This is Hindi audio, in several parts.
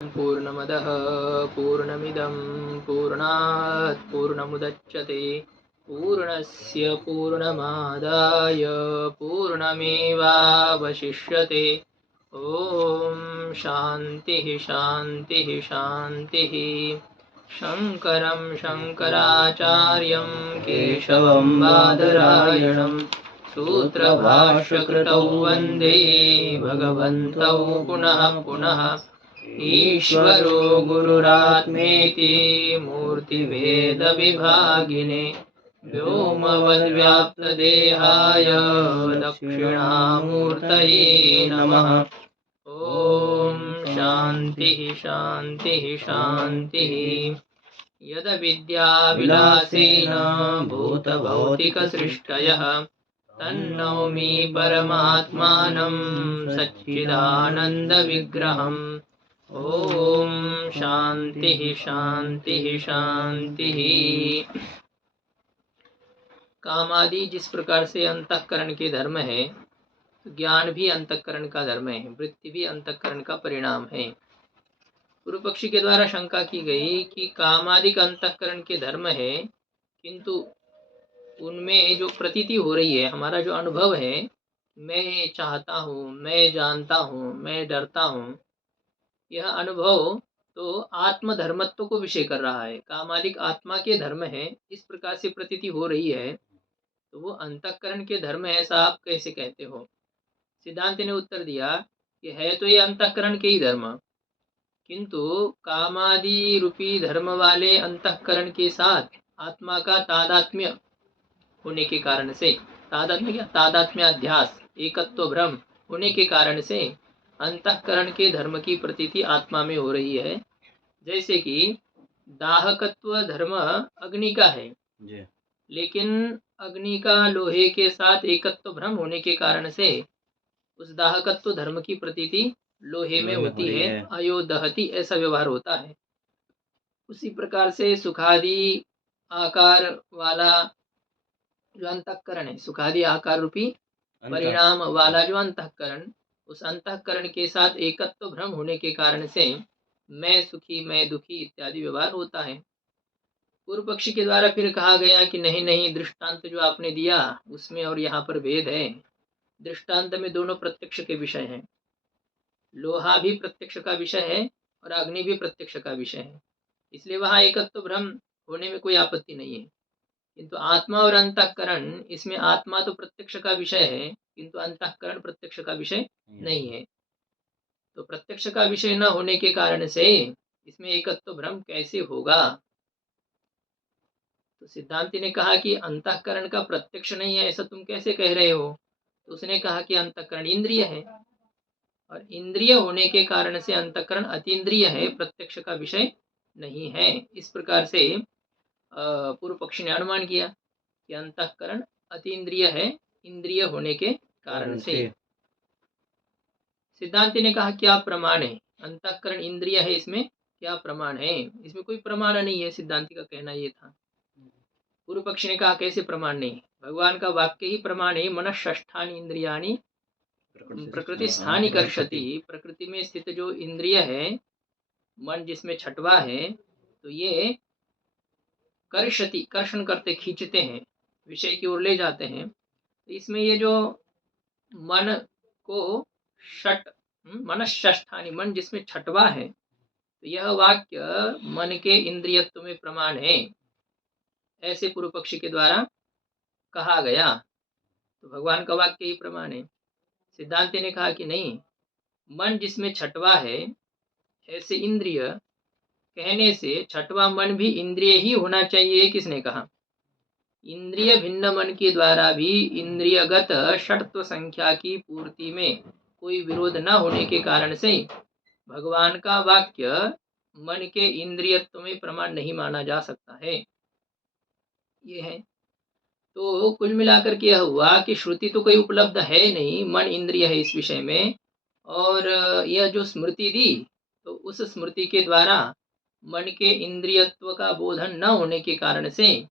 पूर्णमदः पूर्णमिदं पूर्णात् पूर्णमुदच्यते पूर्णस्य पूर्णमादाय पूर्णमेवावशिष्यते। ॐ शान्तिः शान्तिः शान्तिः। शङ्करं शङ्कराचार्यं केशवं बादरायणं सूत्रभाष्यकृतौ वन्दे भगवन्तौ पुनः पुनः। ईश्वरो गुरुरात्मेति मूर्तिभेदविभागिने व्योमवद्व्याप्तदेहाय दक्षिणामूर्तये नमः। ॐ शान्तिः शान्तिः शान्तिः। यद्विद्याविलासेन भूतभौतिकसृष्टयः तन्नौमि परमात्मानं सच्चिदानन्दविग्रहम्। ओम शांति शांति शांति। कामादि जिस प्रकार से अंतःकरण के धर्म है, ज्ञान भी अंतःकरण का धर्म है, वृत्ति भी अंतःकरण का परिणाम है। पूर्व पक्षी के द्वारा शंका की गई कि कामादिक अंतःकरण के धर्म है, किंतु उनमें जो प्रतीति हो रही है, हमारा जो अनुभव है, मैं चाहता हूँ, मैं जानता हूँ, मैं डरता हूँ, यह अनुभव तो आत्म धर्मत्व को विषय कर रहा है। कामादिक आत्मा के धर्म है, इस प्रकार से प्रतीति हो रही है, तो वो अंतःकरण के धर्म है, ऐसा आप कैसे कहते हो? सिद्धांत ने उत्तर दिया कि है तो ये अंतःकरण के ही धर्म, किंतु कामादि रूपी धर्म वाले अंतःकरण के साथ आत्मा का तादात्म्य होने के कारण से, तादात्म्य क्या? तादात्म्य अध्यास, एकत्व भ्रम होने के कारण से अंतःकरण के धर्म की प्रतीति आत्मा में हो रही है। जैसे कि दाहकत्व धर्म अग्नि का है, लेकिन अग्नि का लोहे के साथ एकत्व भ्रम होने के कारण से उस दाहकत्व धर्म की प्रतीति लोहे में होती है, अयो दहति ऐसा व्यवहार होता है। उसी प्रकार से सुखादि आकार वाला जो अंतःकरण है, सुखादि आकार रूपी परिणाम वाला जो अंतःकरण, उस अंतःकरण के साथ एकत्व भ्रम होने के कारण से मैं सुखी, मैं दुखी इत्यादि व्यवहार होता है। पूर्व पक्षी के द्वारा फिर कहा गया कि नहीं नहीं, दृष्टांत जो आपने दिया उसमें और यहाँ पर भेद है। दृष्टांत में दोनों प्रत्यक्ष के विषय हैं, लोहा भी प्रत्यक्ष का विषय है और अग्नि भी प्रत्यक्ष का विषय है, इसलिए वहां एकत्व भ्रम होने में कोई आपत्ति नहीं है। किंतु आत्मा और अंतःकरण, इसमें आत्मा तो प्रत्यक्ष का विषय है, किंतु अंतःकरण प्रत्यक्ष का विषय नहीं है। तो प्रत्यक्ष का विषय न होने के कारण से इसमें एकत्व भ्रम कैसे होगा? तो सिद्धांति ने कहा कि अंतःकरण का प्रत्यक्ष नहीं है, ऐसा तुम कैसे कह रहे हो? तो उसने कहा कि अंतःकरण इंद्रिय है, और इंद्रिय होने के कारण से अंतःकरण अतीन्द्रिय है, प्रत्यक्ष का विषय नहीं है। इस प्रकार से पूर्व पक्षी ने अनुमान किया कि अंतःकरण अतीन्द्रिय है, इंद्रिय होने के कारण से। सिद्धांति ने कहा क्या प्रमाण है? अंतःकरण इंद्रिय है, इसमें क्या प्रमाण है? इसमें कोई प्रमाण नहीं है, सिद्धांति का कहना ये था। पूर्व पक्षी ने कहा कैसे प्रमाण नहीं? भगवान का वाक्य ही प्रमाण है, मन षष्ठानि इंद्रियाणि प्रकृति स्थानी कर्षति। प्रकृति में स्थित जो इंद्रिय है, मन जिसमें छठवा है, तो ये कर्षति, कर्षण करते, खींचते हैं, विषय की ओर ले जाते हैं। तो इसमें ये जो मन को षट, मन षष्ठानी, मन जिसमें छठवा है, तो यह वाक्य मन के इंद्रियत्व में प्रमाण है, ऐसे पूर्व पक्षी के द्वारा कहा गया। तो भगवान का वाक्य ही प्रमाण है। सिद्धांति ने कहा कि नहीं, मन जिसमें छठवा है, ऐसे इंद्रिय कहने से छठवा मन भी इंद्रिय ही होना चाहिए, किसने कहा? इंद्रिय भिन्न मन के द्वारा भी इंद्रियगत षट्व संख्या की पूर्ति में कोई विरोध न होने के कारण से भगवान का वाक्य मन के इंद्रियत्व में प्रमाण नहीं माना जा सकता है, ये है। तो कुल मिलाकर के यह हुआ कि श्रुति तो कोई उपलब्ध है नहीं, मन इंद्रिय है इस विषय में, और यह जो स्मृति दी, तो उस स्मृति के द्वारा मन के इंद्रियत्व का बोधन न होने के कारण से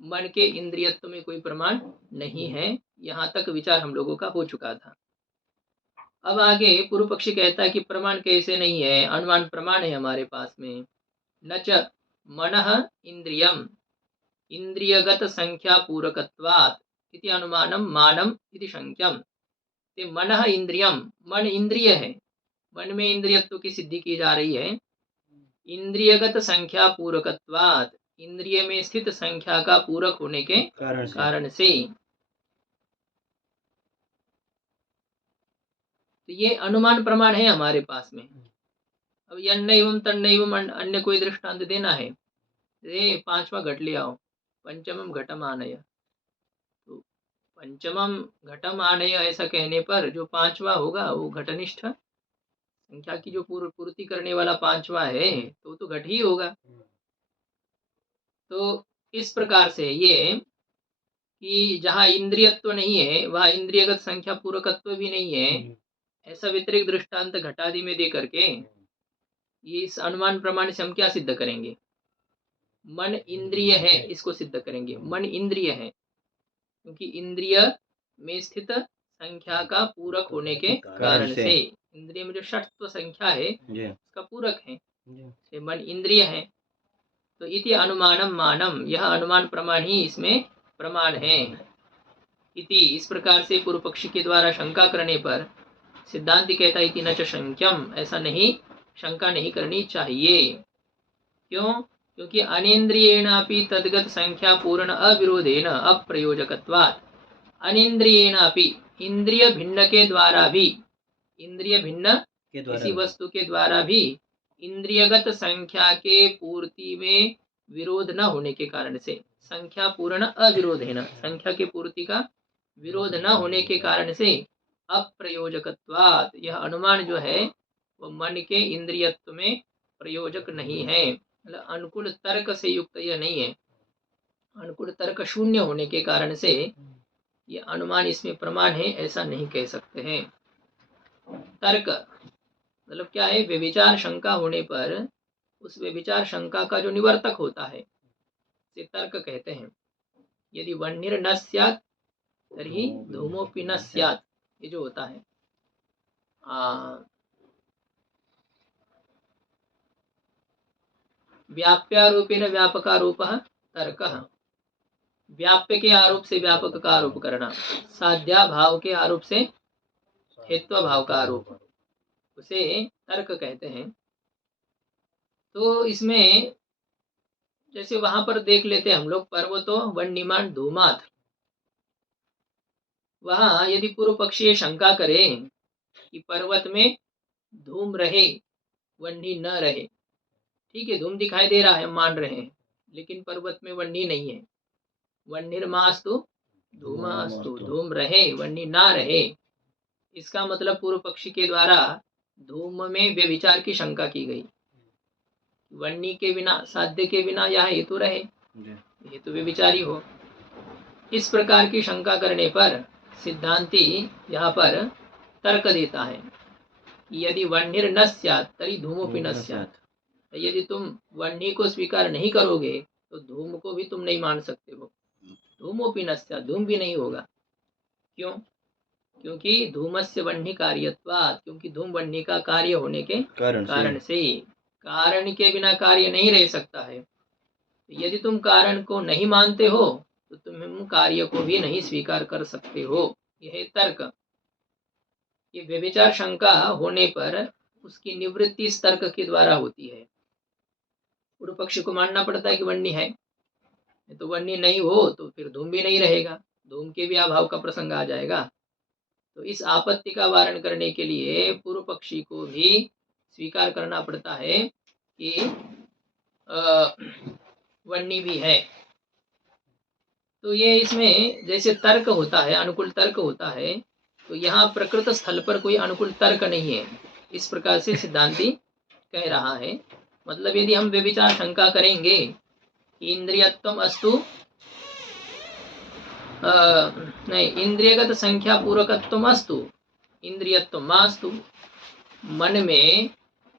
मन के इंद्रियत्व में कोई प्रमाण नहीं है। यहाँ तक विचार हम लोगों का हो चुका था। अब आगे पूर्व पक्षी कहता है कि प्रमाण कैसे नहीं है, अनुमान प्रमाण है हमारे पास में। न च मनः इंद्रियम इंद्रियगत संख्या पूरकत्वात् इति अनुमानम मानम इति शंक्यम। ते मनः इंद्रियम, मन इंद्रिय है, मन में इंद्रियत्व की सिद्धि की जा रही है। इंद्रियगत संख्या पूरकत्वात्, इंद्रिय में स्थित संख्या का पूरक होने के कारण से। तो ये अनुमान प्रमाण है हमारे पास में। अब यन्नैवं तन्नैवं अन्य कोई दृष्टांत देना है, ये पांचवा घट ले आओ, पंचमम घटम आनय। तो पंचमम घटम आनय ऐसा कहने पर जो पांचवा होगा वो घटनिष्ठ संख्या की जो पूर्ति करने वाला पांचवा है तो घट ही होगा। तो इस प्रकार से ये कि जहाँ इंद्रियत्व नहीं है वहाँ इंद्रियगत संख्या पूरकत्व भी नहीं है, ऐसा व्यतिरिक्त दृष्टांत घटादि में दे करके ये इस अनुमान प्रमाण से हम क्या सिद्ध करेंगे? मन इंद्रिय है, इसको सिद्ध करेंगे। मन इंद्रिय है क्योंकि इंद्रिय में स्थित संख्या का पूरक होने के कारण से, इंद्रिय में जो षट्व संख्या है उसका पूरक है, से मन इंद्रिय है। तो इति अनुमानम मानम, यह अनुमान प्रमाण ही इसमें प्रमाण है। इति, इस प्रकार से पूर्व पक्षी के द्वारा शंका करने पर सिद्धांत कहता है कि न च शंक्यम, ऐसा नहीं, शंका नहीं करनी चाहिए। क्यों? क्योंकि अनिंद्रियेणापि तद्गत संख्या पूर्ण अविरोधेन अप्रयोजकत्वात्, अनिंद्रियेणापि इंद्रिय भिन्न के द्वारा भी, इंद्रिय भिन्न किसी वस्तु के द्वारा भी इंद्रियगत संख्या के पूर्ति में विरोध न होने के कारण से, संख्या पूर्ण अविरोधेन, संख्या के पूर्ति का विरोध न होने के कारण से अप्रयोजकत्वात्, यह अनुमान जो है वह मन के इंद्रियत्व में प्रयोजक नहीं है, मतलब अनुकूल तर्क से युक्त यह नहीं है। अनुकूल तर्क शून्य होने के कारण से ये अनुमान इसमें प्रमाण है ऐसा नहीं कह सकते हैं। तर्क मतलब क्या है? व्यभिचार शंका होने पर उस व्यभिचार शंका का जो निवर्तक होता है से तर्क कहते हैं। यदि वह्निर न स्यात् तर्हि धूमोऽपि न स्यात्, ये जो होता है व्याप्यारोपेण व्यापकारोपः तर्कः, व्याप्य के आरोप से व्यापक का आरोप करना, साध्या भाव के आरोप से हेत्व भाव का आरोप, उसे तर्क कहते हैं। तो इसमें जैसे वहां पर देख लेते हम लोग, पर्वतो वह्निमान धूमात्, वहां यदि पूर्व पक्षी शंका करे कि पर्वत में धूम रहे वह्नि न रहे, ठीक है, धूम दिखाई दे रहा है, हम मान रहे हैं, लेकिन पर्वत में वह्नि नहीं है। वह्निर्मास्तु धूमास्तु, धूम रहे वह्नि ना रहे, इसका मतलब पूर्व पक्षी के द्वारा धूम में व्यभिचार की शंका की गई। वह्नि के बिना, साध्य के बिना यह हेतु रहे, हेतु व्यभिचारी हो। इस प्रकार की शंका करने पर सिद्धांती यहाँ पर तर्क देता है कि यदि वह्निर न स्यात् तर्हि धूमोऽपि न स्यात्, यदि तुम वह्नि को स्वीकार नहीं करोगे तो धूम को भी तुम नहीं मान सकते हो। धूमोऽपि न स्यात्, धूम भी नहीं होगा। क्यों? क्योंकि धूमस्य वह्नि कार्यत्वात्, क्योंकि धूम वह्नि का कार्य होने के कारण से, कारण के बिना कार्य नहीं रह सकता है। तो यदि तुम कारण को नहीं मानते हो तो तुम कार्य को भी नहीं स्वीकार कर सकते हो। यह तर्क, ये व्यभिचार शंका होने पर उसकी निवृत्ति इस तर्क के द्वारा होती है। पूर्व पक्ष को मानना पड़ता है कि वह्नि है, तो वह्नि नहीं हो तो फिर धूम भी नहीं रहेगा, धूम के भी अभाव का प्रसंग आ जाएगा। तो इस आपत्ति का वारण करने के लिए पूर्व पक्षी को भी स्वीकार करना पड़ता है कि वह्नि भी है। तो ये इसमें जैसे तर्क होता है, अनुकूल तर्क होता है, तो यहाँ प्रकृत स्थल पर कोई अनुकूल तर्क नहीं है, इस प्रकार से सिद्धांती कह रहा है। मतलब यदि हम व्यभिचार शंका करेंगे कि इंद्रियत्वम अस्तु, नहीं, इंद्रियगत संख्या पूरकत्वम अस्तु इंद्रियत्वम मास्तु, मन में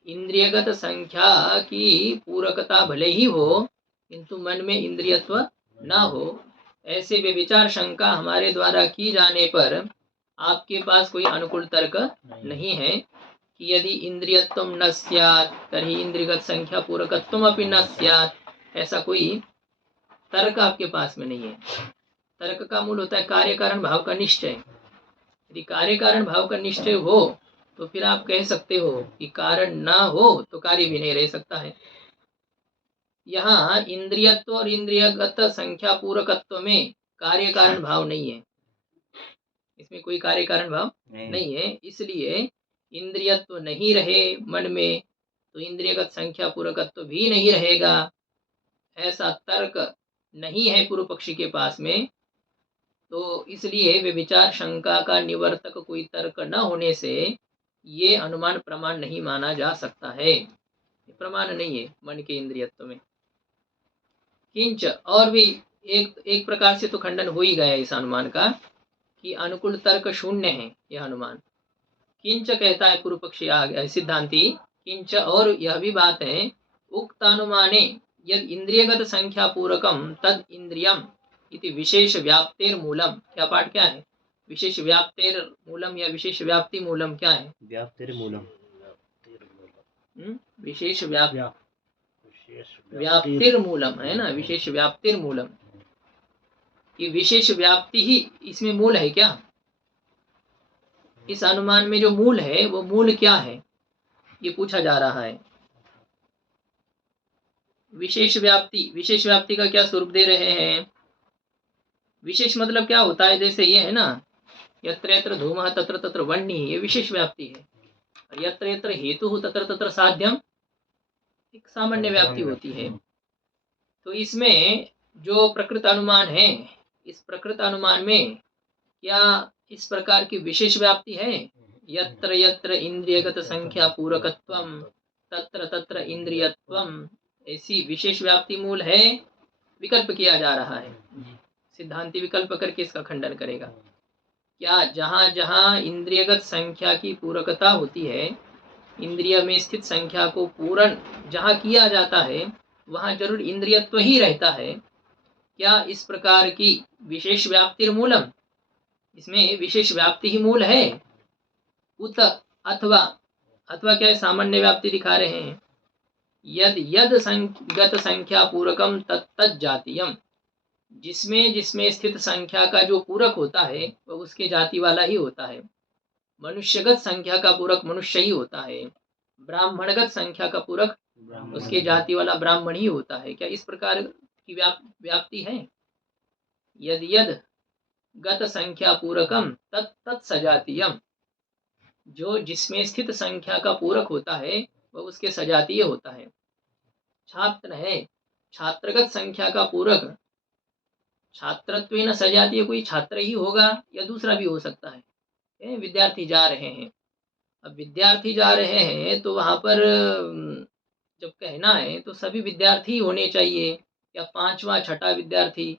इंद्रियगत संख्या की पूरकता भले ही हो किंतु मन में इंद्रियत्व न हो, ऐसे व्यभिचार शंका हमारे द्वारा की जाने पर आपके पास कोई अनुकूल तर्क नहीं है कि यदि इंद्रियत्वम न स्यात् तर्हि इंद्रियगत संख्या पूरकत्वम अपि न स्यात्, ऐसा कोई तर्क आपके पास में नहीं है। तर्क का मूल होता है कार्य कारण भाव का निश्चय। यदि कार्य कारण भाव का निश्चय हो तो फिर आप कह सकते हो कि कारण ना हो तो कार्य भी नहीं रह सकता है। यहाँ इंद्रियत्व और इंद्रियगत संख्या पूरकत्व में कार्य कारण भाव नहीं है, इसमें कोई कार्य कारण भाव नहीं है, इसलिए इंद्रियत्व नहीं रहे मन में तो इंद्रियगत संख्या पूरकत्व भी नहीं रहेगा, ऐसा तर्क नहीं है पूर्व पक्षी के पास में। तो इसलिए वे विचार शंका का निवर्तक कोई तर्क न होने से ये अनुमान प्रमाण नहीं माना जा सकता है, प्रमाण नहीं है मन के इंद्रियत्व में। किंच, और भी एक प्रकार से तो खंडन हो ही गया इस अनुमान का कि अनुकूल तर्क शून्य है यह अनुमान। किंच कहता है पूर्व पक्षी सिद्धांती, किंच और यह भी बात है, उक्तानुमाने यद इंद्रियगत संख्या पूरकम तद इंद्रियम इति विशेष व्याप्तेर मूलम। क्या पाठ क्या है? विशेष व्याप्तेर मूलम या विशेष व्याप्ति मूलम क्या है? व्याप्तेर मूलम। विशेष व्याप्तिर मूलम है ना, विशेष व्याप्तिर मूलम। ये विशेष व्याप्ति ही इसमें मूल है क्या? इस अनुमान में जो मूल है वो मूल क्या है, ये पूछा जा रहा है। विशेष व्याप्ति का क्या स्वरूप दे रहे हैं? विशेष मतलब क्या होता है? जैसे ये है ना, यत्र यत्र धूमः तत्र तत्र वह्निः, ये विशेष व्याप्ति है। और यत्र यत्र हेतुः तत्र तत्र साध्यम, एक सामान्य व्याप्ति होती है। तो इसमें जो प्रकृत अनुमान है, इस प्रकृत अनुमान में क्या इस प्रकार की विशेष व्याप्ति है? यत्र यत्र इंद्रियगत संख्या पूरकत्वम तत्र तत्र इंद्रियत्वम, ऐसी विशेष व्याप्ति मूल है। विकल्प किया जा रहा है, सिद्धांति विकल्प करके इसका खंडन करेगा। क्या जहाँ जहाँ इंद्रियगत संख्या की पूरकता होती है, इंद्रिय में स्थित संख्या को पूर्ण जहाँ किया जाता है वहाँ जरूर इंद्रियत्व ही रहता है। क्या इस प्रकार की विशेष व्याप्ति मूलम, इसमें विशेष व्याप्ति ही मूल है? उत अथवा क्या है, सामान्य व्याप्ति दिखा रहे हैं। यद यद गत संख्या पूरकम तत्त जातीयम, जिसमें स्थित संख्या का जो पूरक होता है वह उसके जाति वाला ही होता है। मनुष्यगत संख्या का पूरक मनुष्य ही होता है, ब्राह्मणगत संख्या का पूरक उसके जाति वाला ब्राह्मण ही होता है। क्या इस प्रकार की व्याप्ति है? यद यद गत संख्या पूरकम तत्त सजातीयम, जो जिसमें स्थित संख्या का पूरक होता है वह उसके सजातीय होता है। छात्र है, छात्रगत संख्या का पूरक छात्रत्वेन सजातीय कोई छात्र ही होगा या दूसरा भी हो सकता है। विद्यार्थी जा रहे हैं, अब विद्यार्थी जा रहे हैं तो वहां पर जब कहना है तो सभी विद्यार्थी होने चाहिए, या पांचवा छठा विद्यार्थी,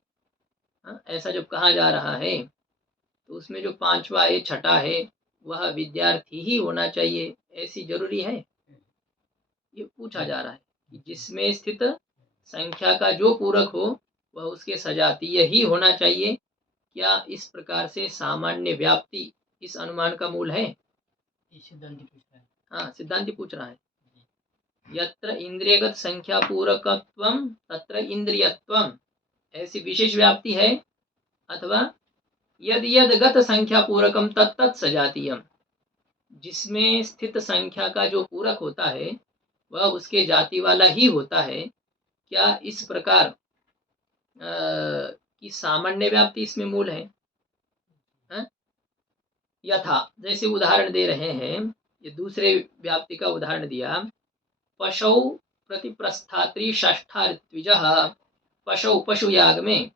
ऐसा जब कहा जा रहा है तो उसमें जो पांचवा है छठा है वह विद्यार्थी ही होना चाहिए, ऐसी जरूरी है? ये पूछा जा रहा है कि जिसमें स्थित संख्या का जो पूरक हो वह उसके सजातीय ही होना चाहिए। क्या इस प्रकार से सामान्य व्याप्ति इस अनुमान का मूल है? सिद्धांति पूछ रहा है। हाँ, सिद्धांति पूछ रहा है। यत्र इंद्रियगत संख्या पूरकत्वम तत्र इंद्रियत्वम, ऐसी विशेष व्याप्ति है। अथवा यद यद गत संख्या पूरकम तत्त सजातीयम, जिसमें स्थित संख्या का जो पूरक होता है वह उसके जाति वाला ही होता है। क्या इस प्रकार की सामान्य व्याप्ति इसमें मूल है? यथा, जैसे उदाहरण दे रहे हैं, ये दूसरे व्याप्ति का उदाहरण दिया। पशौ प्रतिप्रस्थात्री षष्ठा ऋत्विजः, पशु याग में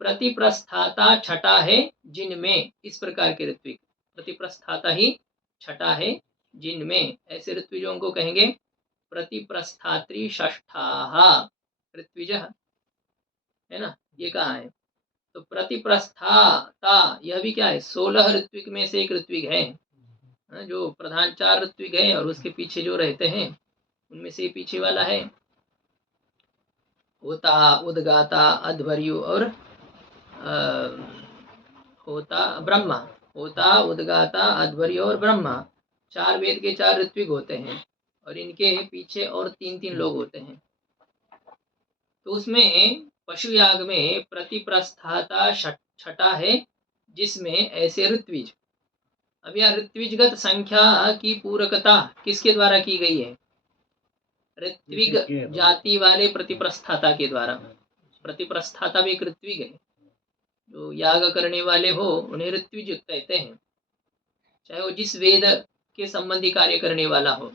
प्रतिप्रस्थाता छठा है जिनमें, इस प्रकार के ऋत्विक, प्रतिप्रस्थाता ही छठा है जिनमें, ऐसे ऋत्विजों को कहेंगे प्रतिप्रस्थात्री षष्ठा ऋत्विजः, है ना। ये कहा है तो प्रतिप्रस्थाता यह भी क्या है, 16 ऋत्विक में से एक ऋत्विक है, जो प्रधान 4 ऋत्विक है और उसके पीछे जो रहते हैं उनमें से पीछे वाला है। होता, उदगाता, अध्वर्यु और होता ब्रह्मा, होता, उद्गाता, अध्वर्य और ब्रह्मा, 4 वेद के 4 ऋत्विक होते हैं और इनके पीछे और 3-3 लोग होते हैं। तो उसमें पशु याग में प्रतिप्रस्थाता छठा है, जिसमें ऐसे ऋत्विज। अब यह ऋत्विजगत संख्या की पूरकता किसके द्वारा की गई है? ऋत्विग जाति वाले प्रतिप्रस्थाता के द्वारा। प्रतिप्रस्थाता भी एक ऋत्विग है। जो याग करने वाले हो उन्हें ऋत्विज कहते हैं, चाहे वो जिस वेद के संबंधी कार्य करने वाला हो,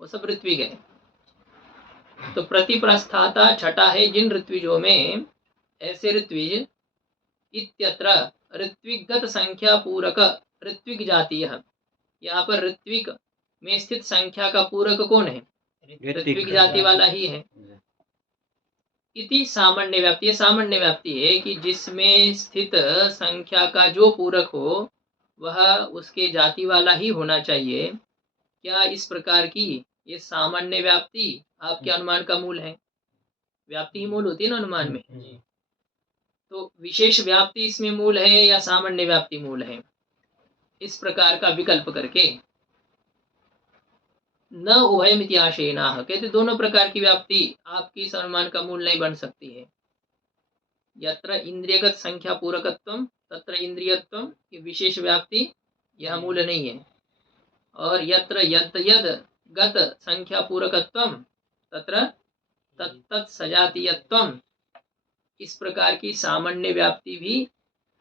वो सब ऋत्विग है। तो प्रतिप्रस्थाता छठा है जिन ऋत्विजों में, ऐसे ऋत्विज इत्यत्र ऋत्विगत संख्या पूरक ऋत्विग जातीय। यहाँ पर ऋत्विक में स्थित संख्या का पूरक कौन है? ऋत्विग जाति वाला ही है। इति सामान्य व्याप्ति, ये सामान्य व्याप्ति है कि जिसमें स्थित संख्या का जो पूरक हो वह उसके जाति वाला ही होना चाहिए। क्या इस प्रकार की ये सामान्य व्याप्ति आपके अनुमान का मूल है? व्याप्ति ही मूल होती है ना अनुमान में। तो विशेष व्याप्ति इसमें मूल है या सामान्य व्याप्ति मूल है? इस प्रकार का विकल्प करके न उभयमिति आशयना, कहते दोनों प्रकार की व्याप्ति आपकी इस अनुमान का मूल नहीं बन सकती है। यत्र इंद्रियगत संख्या पूरकत्वम तत्र इंद्रियत्वम, ये विशेष व्याप्ति यह मूल नहीं है। और यत्र यद यद गत संख्या पूरकत्वम तत्र तत्तत् सजातीयत्वम, इस प्रकार की सामान्य व्याप्ति भी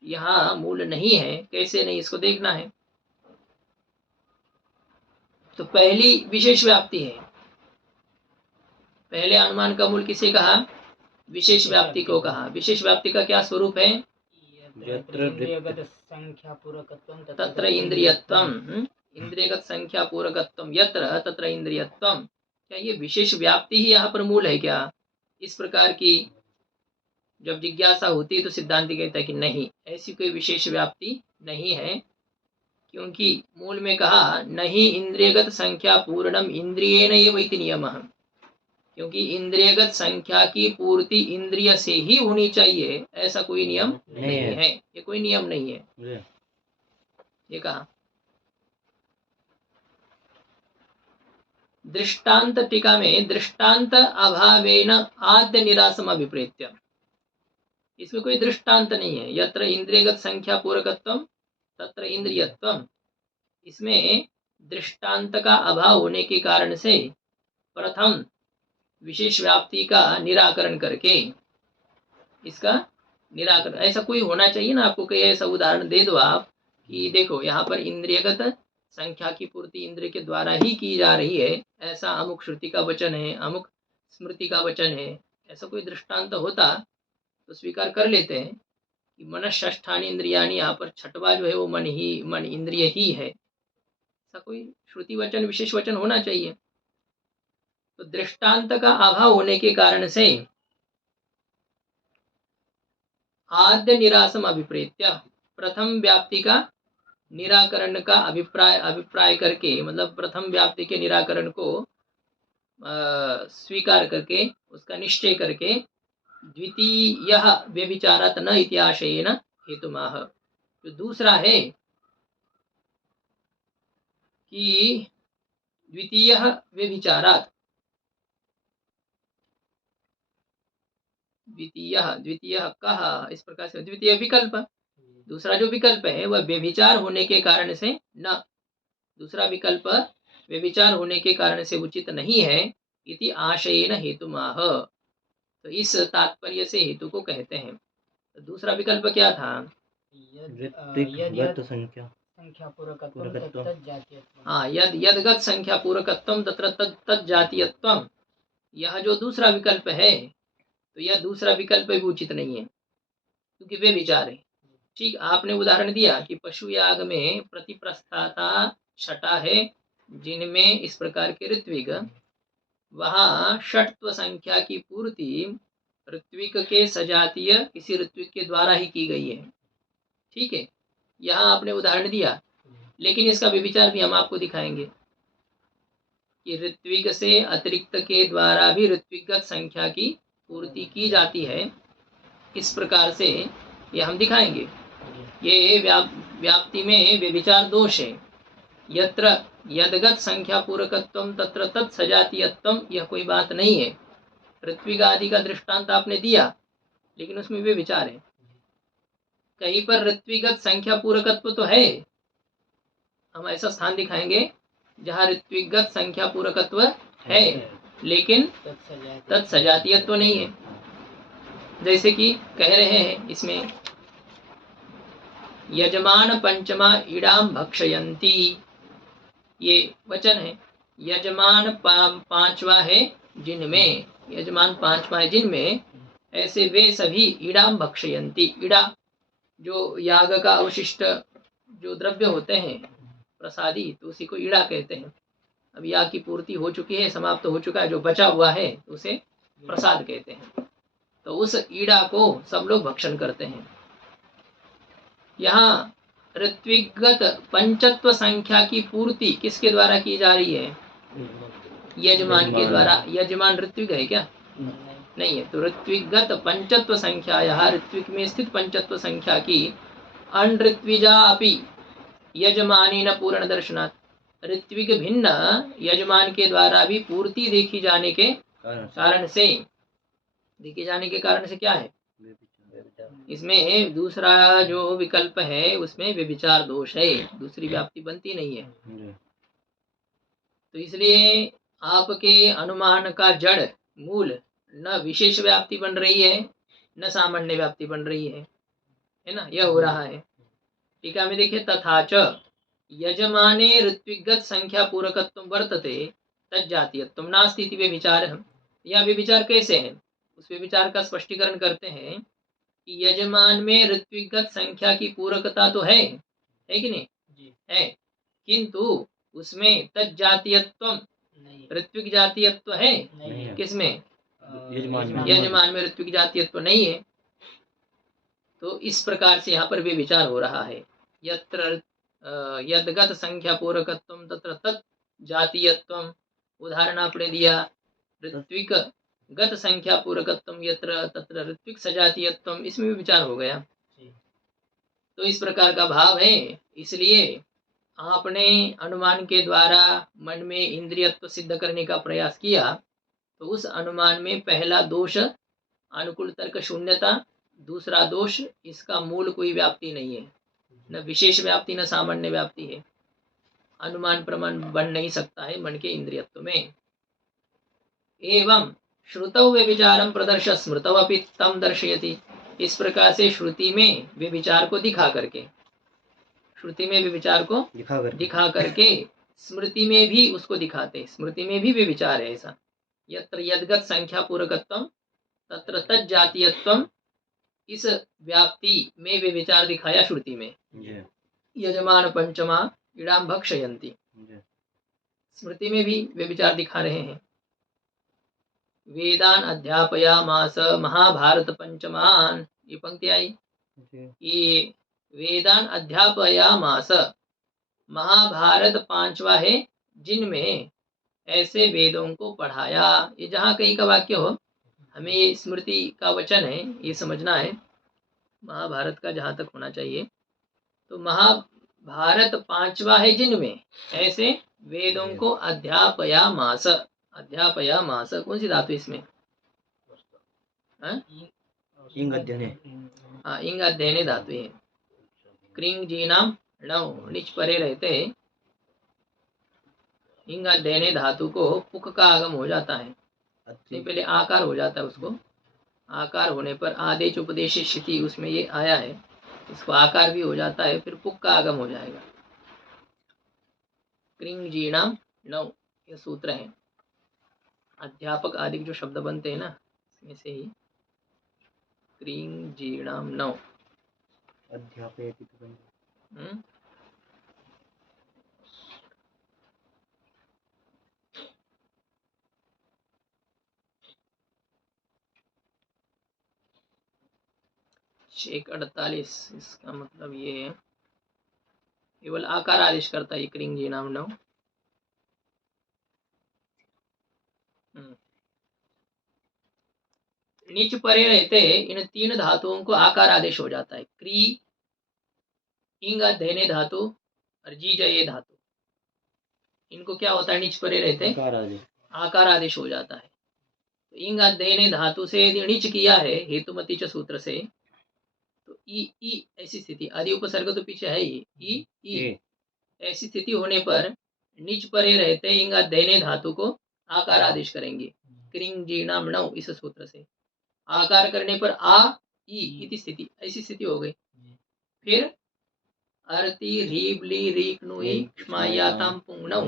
यहाँ मूल नहीं है। कैसे नहीं, इसको देखना है। तो पहली विशेष व्याप्ति है। पहले अनुमान का मूल किसे कहा? विशेष व्याप्ति को कहा। विशेष व्याप्ति का क्या स्वरूप है? तत्र इंद्रियत्वम, इंद्रियगत संख्या पूरकत्वम यत्र तत्र इंद्रियत्वम। क्या ये विशेष व्याप्ति ही यहाँ पर मूल है क्या? इस प्रकार की जब जिज्ञासा होती है तो सिद्धांत कहता है कि नहीं, ऐसी कोई विशेष व्याप्ति नहीं है, क्योंकि मूल में कहा नहीं इंद्रियगत संख्या पूर्णम इंद्रियेण एव इति नियमः, क्योंकि इंद्रियगत संख्या की पूर्ति इंद्रिय से ही होनी चाहिए, ऐसा कोई नियम नहीं है। ये कोई नियम नहीं है, ये कहा। दृष्टांत टीका में दृष्टांत अभावेन आद्य निरासम अभिप्रेत्य, इसमें कोई दृष्टांत नहीं है। यत्र इंद्रियगत संख्या पूरकत्वम तत्र इंद्रियत्वम, इसमें दृष्टांत का अभाव होने के कारण से प्रथम विशेष व्याप्ति का निराकरण करके इसका निराकरण, ऐसा कोई होना चाहिए ना। आपको कोई ऐसा उदाहरण दे दो आप कि देखो यहाँ पर इंद्रियगत संख्या की पूर्ति इंद्रिय के द्वारा ही की जा रही है, ऐसा अमुक श्रुति का वचन है, अमुक स्मृति का वचन है। ऐसा कोई दृष्टांत होता तो स्वीकार कर लेते हैं कि मन षष्ठानि इंद्रियानि, यहाँ पर छठवा जो है वो मन इंद्रिय ही है। ऐसा कोई श्रुति वचन विशेष वचन होना चाहिए। तो दृष्टांत का अभाव होने के कारण से आद्य निरासम अभिप्रेत्य, प्रथम व्याप्ति का निराकरण का अभिप्राय करके, मतलब प्रथम व्याप्ति के निराकरण को स्वीकार करके, उसका निश्चय करके, द्वितीय व्यभिचारात न इत्याशयेन हेतुमाह, जो दूसरा है कि द्वितीय व्यभिचारात, द्वितीय कहा इस प्रकार से, द्वितीय विकल्प, दूसरा जो विकल्प है वह व्यभिचार होने के कारण से न, दूसरा विकल्प व्यभिचार होने के कारण से उचित नहीं है। इति आशयेन हेतुमाह, तो इस तात्पर्य से हेतु को कहते हैं। तो दूसरा विकल्प क्या था? हाँ, यदगत संख्या पूरकत्वम तत्र तज्जातीयत्वम, यह जो दूसरा विकल्प है, तो यह दूसरा विकल्प भी उचित नहीं है, क्योंकि वे विचार है। ठीक, आपने उदाहरण दिया कि पशु याग में प्रतिप्रस्थाता छठा है, जिनमें इस प्रकार के ऋत्विक, वहाँ षट्व संख्या की पूर्ति ऋत्विक के सजातीय किसी ऋत्विक के द्वारा ही की गई है। ठीक है, यहाँ आपने उदाहरण दिया, लेकिन इसका विचार भी हम आपको दिखाएंगे कि ऋत्विक से अतिरिक्त के द्वारा भी ऋत्विकगत संख्या की पूर्ति की जाती है। इस प्रकार से यह हम दिखाएंगे। ये व्याप्ति में व्यभिचार दोष है। यत्र यदगत संख्या पूरकत्वम तत्र तत् सजातीयत्वम, यह कोई बात नहीं है। पृथ्वी आदि का दृष्टांत आपने दिया, लेकिन उसमें व्यभिचार है। कहीं पर ऋत्विगत संख्या पूरकत्व तो है, हम ऐसा स्थान दिखाएंगे जहाँ ऋत्विगत संख्या पूरकत्व है, लेकिन तत्सजातीयत्व नहीं है। जैसे कि कह रहे हैं इसमें, यजमान पंचमा इडाम भक्षयंती, ये वचन है। यजमान पांचवा है जिनमें, यजमान पांचवा है जिनमें, ऐसे वे सभी इडाम भक्षयंती। इड़ा जो याग का अवशिष्ट जो द्रव्य होते हैं प्रसादी, तो उसी को ईड़ा कहते हैं। अब याग की पूर्ति हो चुकी है, समाप्त हो चुका है, जो बचा हुआ है उसे प्रसाद कहते हैं। तो उस ईड़ा को सब लोग भक्षण करते हैं। यहाँ ऋत्विगत पंचत्व संख्या की पूर्ति किसके द्वारा की जा रही है? यजमान के द्वारा। यजमान ऋत्विक है क्या? नहीं है। तो ऋत्विगत पंचत्व संख्या, यहाँ ऋत्विक में स्थित पंचत्व संख्या की अनऋत्विजा अपि यजमानी न पूर्ण दर्शनात्, ऋत्विक भिन्न यजमान के द्वारा भी पूर्ति देखी जाने के कारण से, देखी जाने के कारण से क्या है? इसमें दूसरा जो विकल्प है उसमें व्यभिचार दोष है, दूसरी व्याप्ति बनती नहीं है। तो इसलिए आपके अनुमान का जड़ मूल न विशेष व्याप्ति बन रही है, न सामान्य व्याप्ति बन रही है ना, यह हो रहा है। टीका में देखिए, तथा च यजमाने ऋत्विगत संख्या पूरकत्व वर्तते तज्जातीयत्व नास्ति इति व्यभिचारः। यह व्यभिचार कैसे है? उस व्यभिचार का स्पष्टीकरण करते हैं कि यजमान में ऋत्विगत संख्या की पूरकता तो है कि नहीं? है, किंतु उसमें तज्जातीयत्व, ऋत्विक जातीयत्व है। किसमें? यजमान में ऋत्विक जातीयत्व नहीं है। तो इस प्रकार से यहाँ पर भी विचार हो रहा है। यत्र यदगत संख्या पूरकत्वम तत्र तत् जातीयत्वम, उदाहरण आपने दिया ऋत्विक गत संख्या पूरकत्वम यत्र तत्र ऋत्विक सजातीयत्वम, इसमें भी विचार हो गया। तो इस प्रकार का भाव है। इसलिए आपने अनुमान के द्वारा मन में इंद्रियत्व सिद्ध करने का प्रयास किया, तो उस अनुमान में पहला दोष अनुकूल तर्क शून्यता, दूसरा दोष इसका मूल कोई व्याप्ति नहीं है, न विशेष व्याप्ति न सामान्य व्याप्ति है। अनुमान प्रमाण बन नहीं सकता है मन के इंद्रियत्व में। एवं श्रुतौ व्यभिचारं प्रदर्श स्मृतौ अपि तम दर्शयति, इस प्रकार से श्रुति में व्यभिचार को दिखा करके, श्रुति में व्यभिचार को दिखा करके स्मृति में भी उसको दिखाते, स्मृति में भी व्यभिचार है ऐसा। यत्र यदगत संख्या पूरकत्वम तत्र तत् जातीयत्वम, इस व्याप्ति में व्यभिचार दिखाया श्रुति में। यजमान पंचमा इडाम भक्षयंती, स्मृति में भी व्यभिचार दिखा रहे हैं। वेदान अध्यापयामास महाभारत पंचमान, ये पंक्ति आई। ये वेदान अध्यापयामास, महाभारत पांचवा है जिनमें ऐसे वेदों को पढ़ाया। ये जहाँ कहीं का वाक्य हो, हमें ये स्मृति का वचन है, ये समझना है। महाभारत का जहाँ तक होना चाहिए, तो महाभारत पांचवा है जिनमें ऐसे वेदों को अध्यापयामास। अध्यापयामास कौन सी धातु इसमें? इंग अध्ययने धातु है। क्रिंग जी नाम नव निच परे रहते, इंग अध्ययने धातु को पुक का आगम हो जाता है। नहीं, पहले आकार हो जाता है, उसको आकार होने पर आदेश उपदेश स्थिति उसमें ये आया है, इसको आकार भी हो जाता है, फिर पुक का आगम हो जाएगा। क्रिंग जी नाम नव, ये सूत्र है। अध्यापक आदि जो शब्द बनते हैं ना, इसमें से ही क्रिंग जी नाम नव अध्यापक। शेख 48, इसका मतलब ये है, केवल आकार आदेश करता है क्रिंग जी नाम नव। नीच परे रहते इन तीन धातुओं को आकार आदेश हो जाता है। क्री इंग अध्ययने धातु और जी जये धातु, इनको क्या होता है, निच परे रहते आकार आदेश हो जाता है। तो इंग अध्ययने धातु से यदि णिच किया है हेतुमती च सूत्र से, तो ई ऐसी स्थिति, आदि उपसर्ग तो पीछे है ही, ई ऐसी स्थिति होने पर निच परे रहते इंग अध्ययने धातु को आकार आदेश करेंगे, क्रिंग जीर्णाम णौ इस सूत्र से। आकार करने पर आ ई इति स्थिति, ऐसी स्थिति हो गई। फिर अर्ति रीब ली रीक नुई क्ष्मायाताम पुंगनौ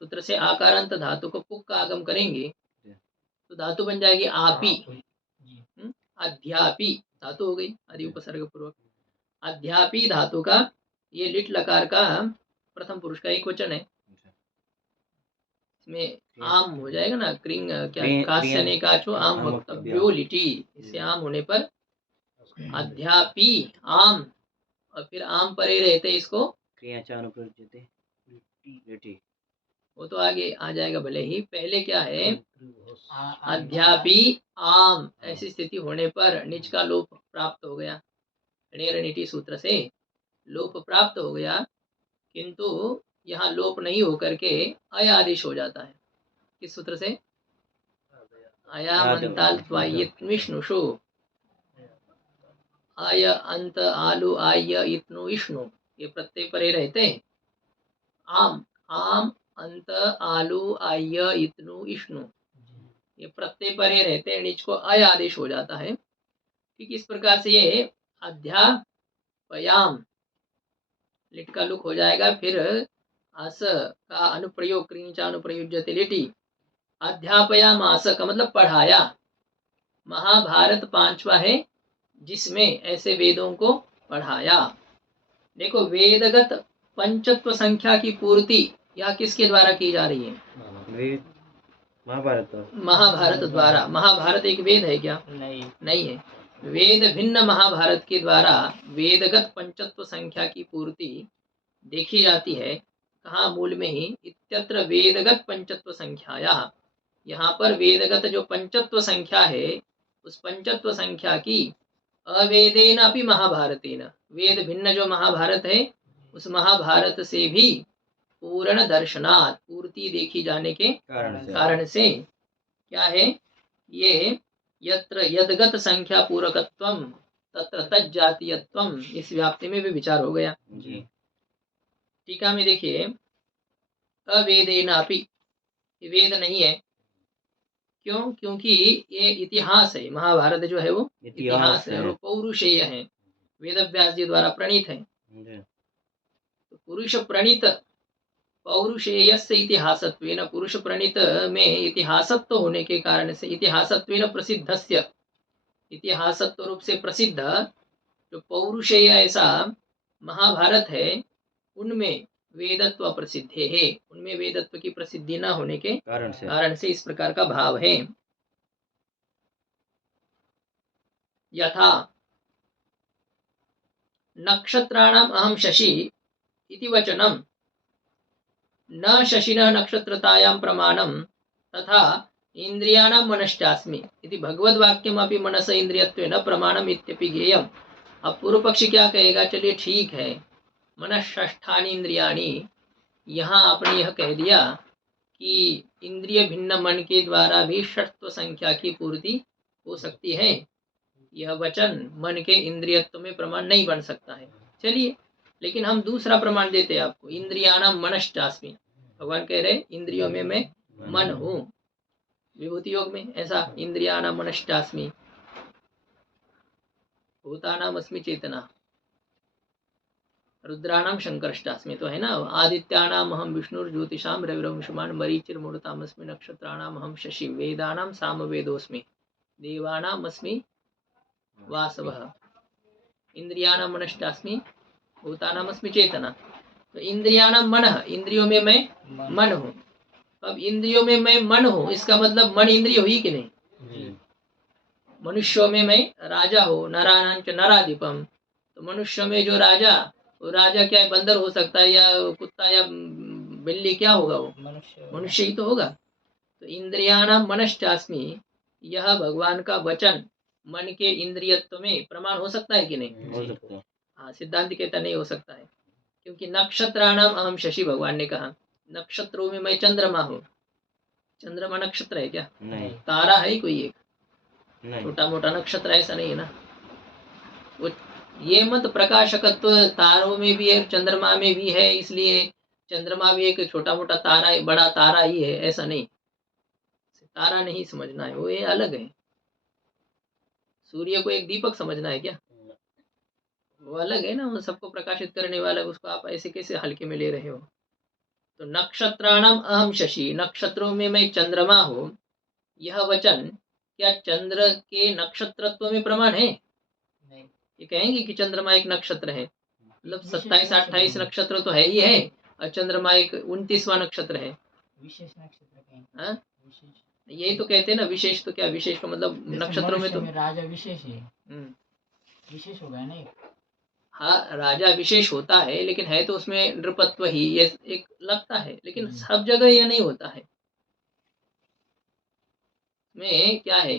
सूत्र से आकारांत धातु को पुक का आगम करेंगे, तो धातु बन जाएगी आपी। अध्यापी धातु हो गई आदि उपसर्ग पूर्वक। अध्यापी धातु का ये लिट लकार का प्रथम पुरुष का एक वचन है, इसमें आम हो जाएगा ना, क्रिंग क्या कास्यने काचो आम वक्तव्यो लिटी, इससे आम होने पर अध्यापी आम, और फिर आम परे रहते इसको वो तो आगे आ जाएगा भले ही, पहले क्या है अध्यापी आम, ऐसी स्थिति होने पर निच का लोप प्राप्त हो गया, णेरनिटी सूत्र से लोप प्राप्त हो गया, किंतु यहाँ लोप नहीं होकर के अय आदेश हो जाता है। किस सूत्र से, अयामंताल विष्णुषु, आय अंत आलू आय इत्नु इष्णु, ये प्रत्यय परे रहते हैं। आम आम अंत आलू आय इत्नु इष्णु, ये प्रत्यय परे रहते हैं, नीच को अय आदेश हो जाता है। ठीक इस प्रकार से ये अध्यापयाम लिट का लुक हो जाएगा, फिर अस का अनुप्रयोग क्रीचा अनुप्रयुज्यते लिटी, अध्यापयाम आस का मतलब पढ़ाया। महाभारत 5वां है जिसमें ऐसे वेदों को पढ़ाया। देखो वेदगत पंचत्व संख्या की पूर्ति यह किसके द्वारा की जा रही है, महाभारत द्वारा। महाभारत एक वेद है क्या, नहीं है। वेद भिन्न महाभारत के द्वारा वेदगत पंचत्व संख्या की पूर्ति देखी जाती है। कहाँ, मूल में ही, इत्यत्र वेदगत पंचत्व संख्याया, यहाँ पर वेदगत जो पंचत्व संख्या है उस पंचत्व संख्या की अवेदेन अपि महाभारतेन, वेद भिन्न जो महाभारत है उस महाभारत से भी पूर्ण दर्शनात्, पूर्ति देखी जाने के कारण से क्या है, ये यत्र यदगत संख्या पूरकत्वम तत्र तज्जातीयत्वम, इस व्याप्ति में भी विचार हो गया। टीका में देखिए, अवेदेनापि वेद नहीं है, क्यों, क्योंकि ये इतिहास है, महाभारत जो है वो इतिहास है और पौरुषेय है, वेद व्यास जी द्वारा प्रणीत है। तो पुरुष प्रणीत पौरुषेयस्य इतिहासत्वेन, पुरुष प्रणीत में इतिहासत्व होने के कारण से, इतिहासत्वेन प्रसिद्धस्य, इतिहासत्व रूप से प्रसिद्ध जो पौरुषेय ऐसा महाभारत है उनमें वेदत्व प्रसिद्ध है, उनमें वेदत्व की प्रसिद्धि न होने के कारण से इस प्रकार का भाव है। यथा नक्षत्राणाम अहम शशि इति वचनम न शशिनः नक्षत्रतायां प्रमाणम तथा इंद्रियाणां मनश्चास्मि इति भगवद्वाक्यमपि मनस इंद्रियत्वेन प्रमाणम इत्यपि ज्ञेयम्। अब पूर्व पक्षी क्या कहेगा, चलिए ठीक है, मनःष्ठानि इंद्रियाणि, यहाँ आपने यह कह दिया कि इंद्रिय भिन्न मन के द्वारा भी षट्व संख्या की पूर्ति हो सकती है, यह वचन मन के इंद्रियत्व में प्रमाण नहीं बन सकता है। चलिए, लेकिन हम दूसरा प्रमाण देते हैं आपको, इंद्रियाणाम मनश्चास्मि, भगवान कह रहे इंद्रियों में मैं मन हूँ, विभूति योग में ऐसा इंद्रियाणाम मनश्चास्मि, भूतानाम अस्मि चेतना, रुद्राणाम शंकरष्टास्मि, तो है ना, आदित्यानाम अहम विष्णुर्ज्योतिषाम रविरंशुमान मरीचिर्मूर्तामस्मि नक्षत्राणाम अहम शशि वेदानाम सामवेदोस्मि देवानाम अस्मि वासवः इंद्रियाणाम मनश्चास्मि भूतानाम अस्मि चेतना। तो इंद्रियाणाम मन, इंद्रियों में मैं मन हूँ। अब इंद्रियों में मैं मन हूँ, इसका मतलब मन इंद्रिय हुई कि नहीं। मनुष्यों में मैं राजा हूँ, नराणांच नराधिपम, तो मनुष्य में जो राजा, वो राजा क्या है, बंदर हो सकता है या कुत्ता या बिल्ली, क्या होगा वो, मनुष्य ही तो होगा। तो इंद्रियाणाम मनश्चास्मि, यह भगवान का वचन मन के इंद्रियत्व में प्रमाण हो सकता है कि नहीं। हाँ, सिद्धांत कहता नहीं हो सकता है, क्योंकि नक्षत्राणाम अहम शशि, भगवान ने कहा नक्षत्रों में मैं चंद्रमा हूँ। चंद्रमा नक्षत्र है क्या? नहीं। तारा है ही कोई एक, नहीं। छोटा मोटा नक्षत्र ऐसा नहीं है ना। वो ये मत प्रकाशकत्व तारों में भी है, चंद्रमा में भी है, इसलिए चंद्रमा भी एक छोटा मोटा तारा है, बड़ा तारा ही है, ऐसा नहीं। तारा नहीं समझना है, वो ये अलग है। सूर्य को एक दीपक समझना है क्या? वो अलग है ना, वो सबको प्रकाशित करने वाला है, उसको आप ऐसे कैसे हल्के में ले रहे हो? तो नक्षत्राणाम अहम शशि, नक्षत्रों में मैं चंद्रमा हूँ। यह वचन क्या चंद्र के नक्षत्रत्व में प्रमाण है? नहीं। ये कहेंगे कि चंद्रमा एक नक्षत्र है, मतलब 27-28 नक्षत्र तो है ही है, और चंद्रमा एक 29वां नक्षत्र है। विशेष नक्षत्र कहेंगे। हाँ, विशेष यही तो कहते हैं ना, विशेष तो क्या, विशेष का मतलब नक्षत्रों में तो राजा विशेष है, विशेष होगा नहीं। हाँ, राजा विशेष होता है, लेकिन है तो उसमें नृपत्व ही, ये एक लगता है, लेकिन सब जगह ये नहीं होता है। में क्या है,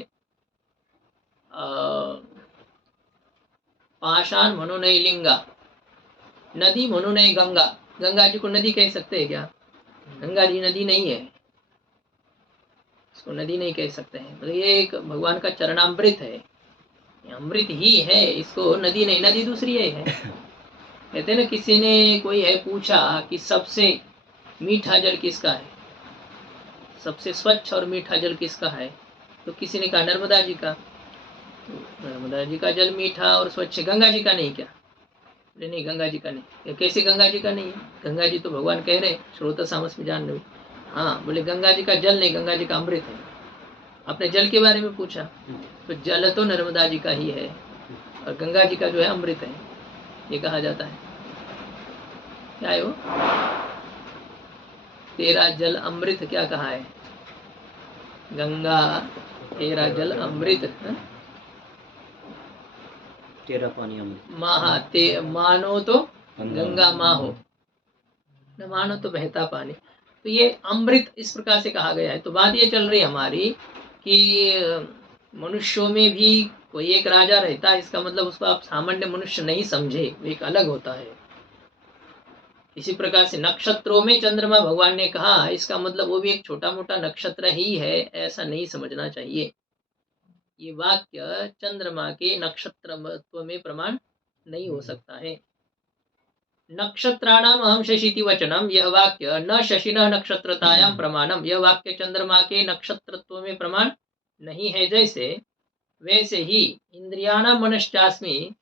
पाषाण मनो नहीं लिंगा, नदी मनो नहीं गंगा। गंगा जी को नदी कह सकते हैं क्या? गंगा जी नदी नहीं है, इसको नदी नहीं कह सकते हैं, मतलब ये एक भगवान का चरणामृत है, अमृत ही है, इसको नदी नहीं, नदी दूसरी है। कहते ना, किसी ने कोई है पूछा कि सबसे मीठा जल किसका है, सबसे स्वच्छ और मीठा जल किसका है, तो किसी ने कहा नर्मदा जी का। तो नर्मदा जी का जल मीठा और स्वच्छ, गंगा जी का नहीं क्या? नहीं, गंगा जी का नहीं। कैसे गंगा जी का नहीं है? गंगा जी तो भगवान कह रहे श्रोता सामस में जान लो। हाँ, बोले गंगा जी का जल नहीं, गंगा जी का अमृत है। आपने जल के बारे में पूछा, तो जल तो नर्मदा जी का ही है, और गंगा जी का जो है अमृत है, ये कहा जाता है। क्या है वो? तेरा जल अमृत क्या कहा है? गंगा तेरा जल अमृत, तेरा पानी अमृत। मानो तो गंगा माँ हो, न मानो तो बहता पानी। तो ये अमृत इस प्रकार से कहा गया है। तो बात ये चल रही है हमारी कि मनुष्यों में भी कोई एक राजा रहता है, इसका मतलब उसको आप सामान्य मनुष्य नहीं समझे, एक अलग होता है। इसी प्रकार से नक्षत्रों में चंद्रमा भगवान ने कहा, इसका मतलब वो भी एक छोटा मोटा नक्षत्र ही है, ऐसा नहीं समझना चाहिए। ये वाक्य चंद्रमा के नक्षत्रत्व में प्रमाण नहीं हो सकता है। नक्षत्राणाम अहम शशिति वचनम, यह वाक्य न शशिनः नक्षत्रतायाम प्रमाणम, यह वाक्य चंद्रमा के नक्षत्रत्व में प्रमाण नहीं है जैसे, वैसे ही इंद्रियाणाम मनश्चास्मि,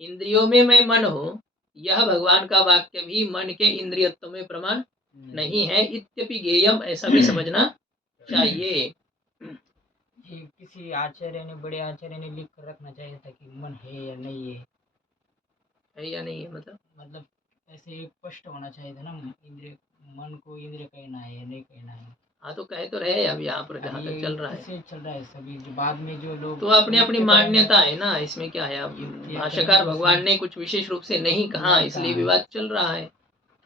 इंद्रियों में मैं मन हूँ, यह भगवान का वाक्य भी मन के इंद्रियत्व में प्रमाण नहीं है। इत्यपि ज्ञेयम, ऐसा भी समझना चाहिए। किसी आचार्य ने, बड़े आचार्य ने लिख कर रखना चाहिए था कि मन है या नहीं है या नहीं है, मतलब ऐसे स्पष्ट होना चाहिए था ना, इंद्रिय मन को इंद्रिय कहना है या नहीं कहना है। हाँ, तो कहे तो रहे, अब यहाँ पर जहाँ तक चल रहा है सभी बाद में जो लोग, तो अपनी अपनी मान्यता है ना, इसमें क्या है। अब भाष्यकार भगवान ने कुछ विशेष रूप से नहीं कहा, इसलिए विवाद चल रहा है,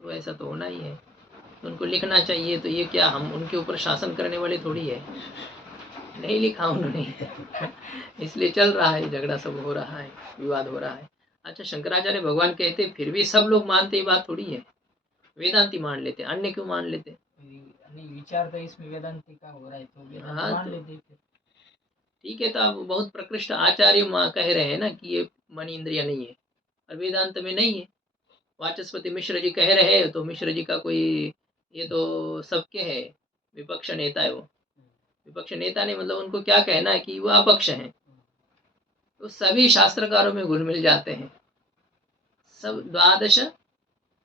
तो ऐसा तो होना ही है, तो उनको लिखना चाहिए। तो ये क्या हम उनके ऊपर शासन करने वाले थोड़ी है, नहीं लिखा उन्होंने इसलिए चल रहा है, झगड़ा सब हो रहा है, विवाद हो रहा है। अच्छा, शंकराचार्य भगवान कहते फिर भी सब लोग मानते, ये बात थोड़ी है। वेदांती मान लेते, अन्य क्यों मान लेते? नहीं, विचार तो इसमें वेदांती का हो रहा है, तो वेदांत मान लेते। ठीक है, तो आप बहुत प्रकृष्ट आचार्य कह रहे हैं ना कि ये मन इंद्रिय नहीं है, और वेदांत में नहीं है। वाचस्पति मिश्र जी कह रहे हैं, तो मिश्र जी का कोई, ये तो सबके है, विपक्ष नेता है वो। विपक्ष नेता ने मतलब उनको क्या कहना है कि वो अपक्ष हैं, तो सभी शास्त्रकारों में घुल मिल जाते हैं। सब 12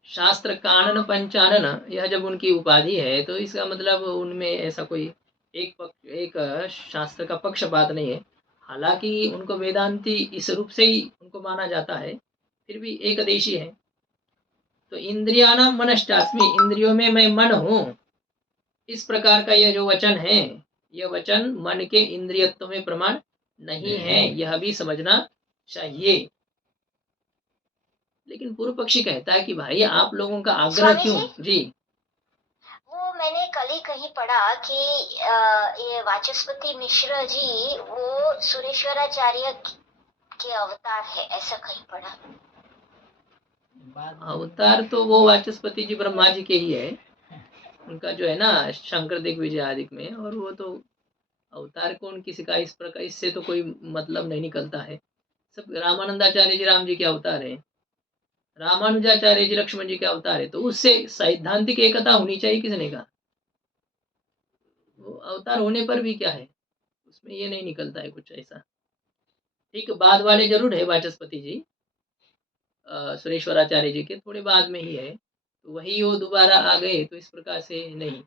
शास्त्र कानन पंचानन, यह जब उनकी उपाधि है, तो इसका मतलब उनमें ऐसा कोई एक शास्त्र का पक्षपात नहीं है। हालांकि उनको वेदांती इस रूप से ही उनको माना जाता है, फिर भी एकदेशी है। तो इंद्रियाणाम मनश्चास्मि, इंद्रियों में मैं मन हूँ, इस प्रकार का यह जो वचन है, यह वचन मन के इंद्रियत्व में प्रमाण नहीं है, यह भी समझना चाहिए। लेकिन पूर्व पक्षी कहता है कि भाई आप लोगों का आग्रह क्यों जी? वो मैंने कल ही कहीं पढ़ा कि ये वाचस्पति मिश्र जी वो सुरेश्वराचार्य के अवतार है, ऐसा कहीं पढ़ा। बाद में अवतार तो वो वाचस्पति जी ब्रह्मा जी के ही है, उनका जो है ना शंकर दिग्विजय आदि में, और वो तो अवतार कौन किसी का इस प्रकार, इससे तो कोई मतलब नहीं निकलता है। सब रामानंदाचार्य जी राम जी के अवतार हैं, रामानुजाचार्य जी लक्ष्मण जी के अवतार है, तो उससे सैद्धांतिक एकता होनी चाहिए, किसने कहा? वो अवतार होने पर भी क्या है, उसमें ये नहीं निकलता है कुछ ऐसा। ठीक, बाद वाले जरूर है वाचस्पति जी, सुरेश्वराचार्य जी के थोड़े बाद में ही है, तो वही वो दोबारा आ गए, तो इस प्रकार से नहीं।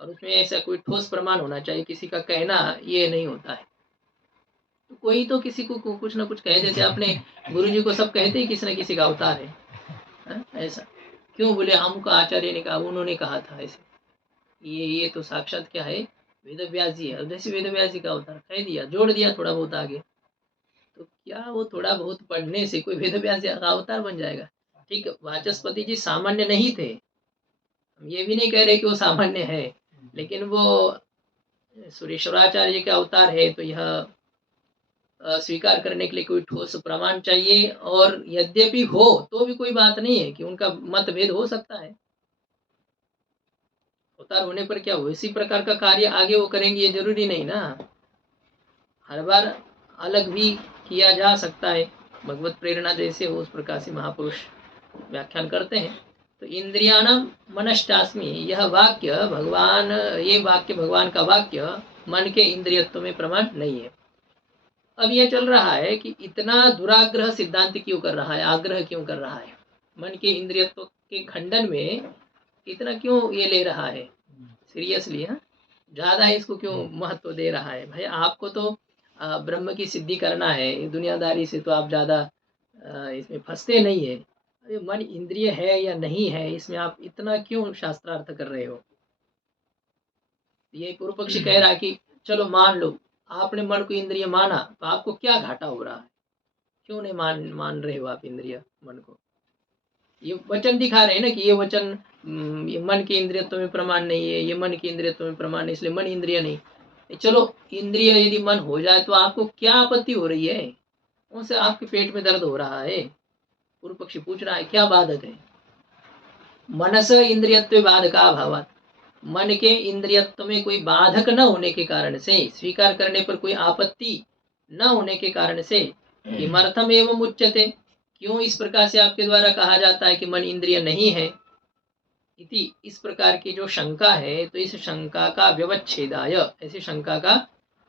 और उसमें ऐसा कोई ठोस प्रमाण होना चाहिए, किसी का कहना ये नहीं होता है। तो कोई तो किसी को कुछ ना कुछ कह देते, अपने गुरु जी को सब कहते ही किसी न किसी का अवतार है, ऐसा क्यों बोले? हमका आचार्य ने कहा, उन्होंने कहा था ऐसे। ये तो साक्षात क्या है, वेद व्यास जी है। जैसे वेद व्यास जी का अवतार कह दिया, जोड़ दिया थोड़ा बहुत आगे, तो क्या वो थोड़ा बहुत पढ़ने से कोई वेद व्यास जी का अवतार बन जाएगा? ठीक, वाचस्पति जी सामान्य नहीं थे, हम ये भी नहीं कह रहे कि वो सामान्य है, लेकिन वो सुरेश्वराचार्य के अवतार है, तो यह स्वीकार करने के लिए कोई ठोस प्रमाण चाहिए। और यद्यपि हो तो भी कोई बात नहीं है कि उनका मतभेद हो सकता है, अवतार होने पर क्या हो, इसी प्रकार का कार्य आगे वो करेंगे, ये जरूरी नहीं ना, हर बार अलग भी किया जा सकता है। भगवत प्रेरणा जैसे हो उस प्रकार से महापुरुष व्याख्यान करते हैं। तो इंद्रियाणाम मनश्चास्मि, यह वाक्य भगवान, ये वाक्य भगवान का वाक्य मन के इंद्रियत्व में प्रमाण नहीं है। अब यह चल रहा है कि इतना दुराग्रह सिद्धांत क्यों कर रहा है, आग्रह क्यों कर रहा है, मन के इंद्रियत्व के खंडन में इतना क्यों ये ले रहा है सीरियसली, हाँ, ज्यादा इसको क्यों महत्व दे रहा है? भाई आपको तो ब्रह्म की सिद्धि करना है, दुनियादारी से तो आप ज्यादा इसमें फंसते नहीं है। अरे मन इंद्रिय है या नहीं है, इसमें आप इतना क्यों शास्त्रार्थ कर रहे हो? ये पूर्व पक्षी कह रहा है कि चलो मान लो, आपने मन को इंद्रिय माना, तो आपको क्या घाटा हो रहा है? क्यों नहीं मान रहे हो आप इंद्रिय मन को? ये वचन दिखा रहे हैं ना कि ये वचन ये मन के इंद्रियत्व में प्रमाण नहीं है, ये मन के इंद्रियत्व में प्रमाण नहीं, इसलिए मन इंद्रिय नहीं। चलो इंद्रिय यदि मन हो जाए तो आपको क्या आपत्ति हो रही है? उनसे आपके पेट में दर्द हो रहा है? पूर्व पक्षी पूछ रहा है क्या बाधक है? मनस इंद्रियत्व बाधका भावात, मन के इंद्रियत्व में कोई बाधक न होने के कारण से, स्वीकार करने पर कोई आपत्ति न होने के कारण से, किमर्थम एवं उच्यते, क्यों इस प्रकार से आपके द्वारा कहा जाता है कि मन इंद्रिय नहीं है? इति, इस प्रकार की जो शंका है, तो इस शंका का व्यवच्छेदाय, ऐसी शंका का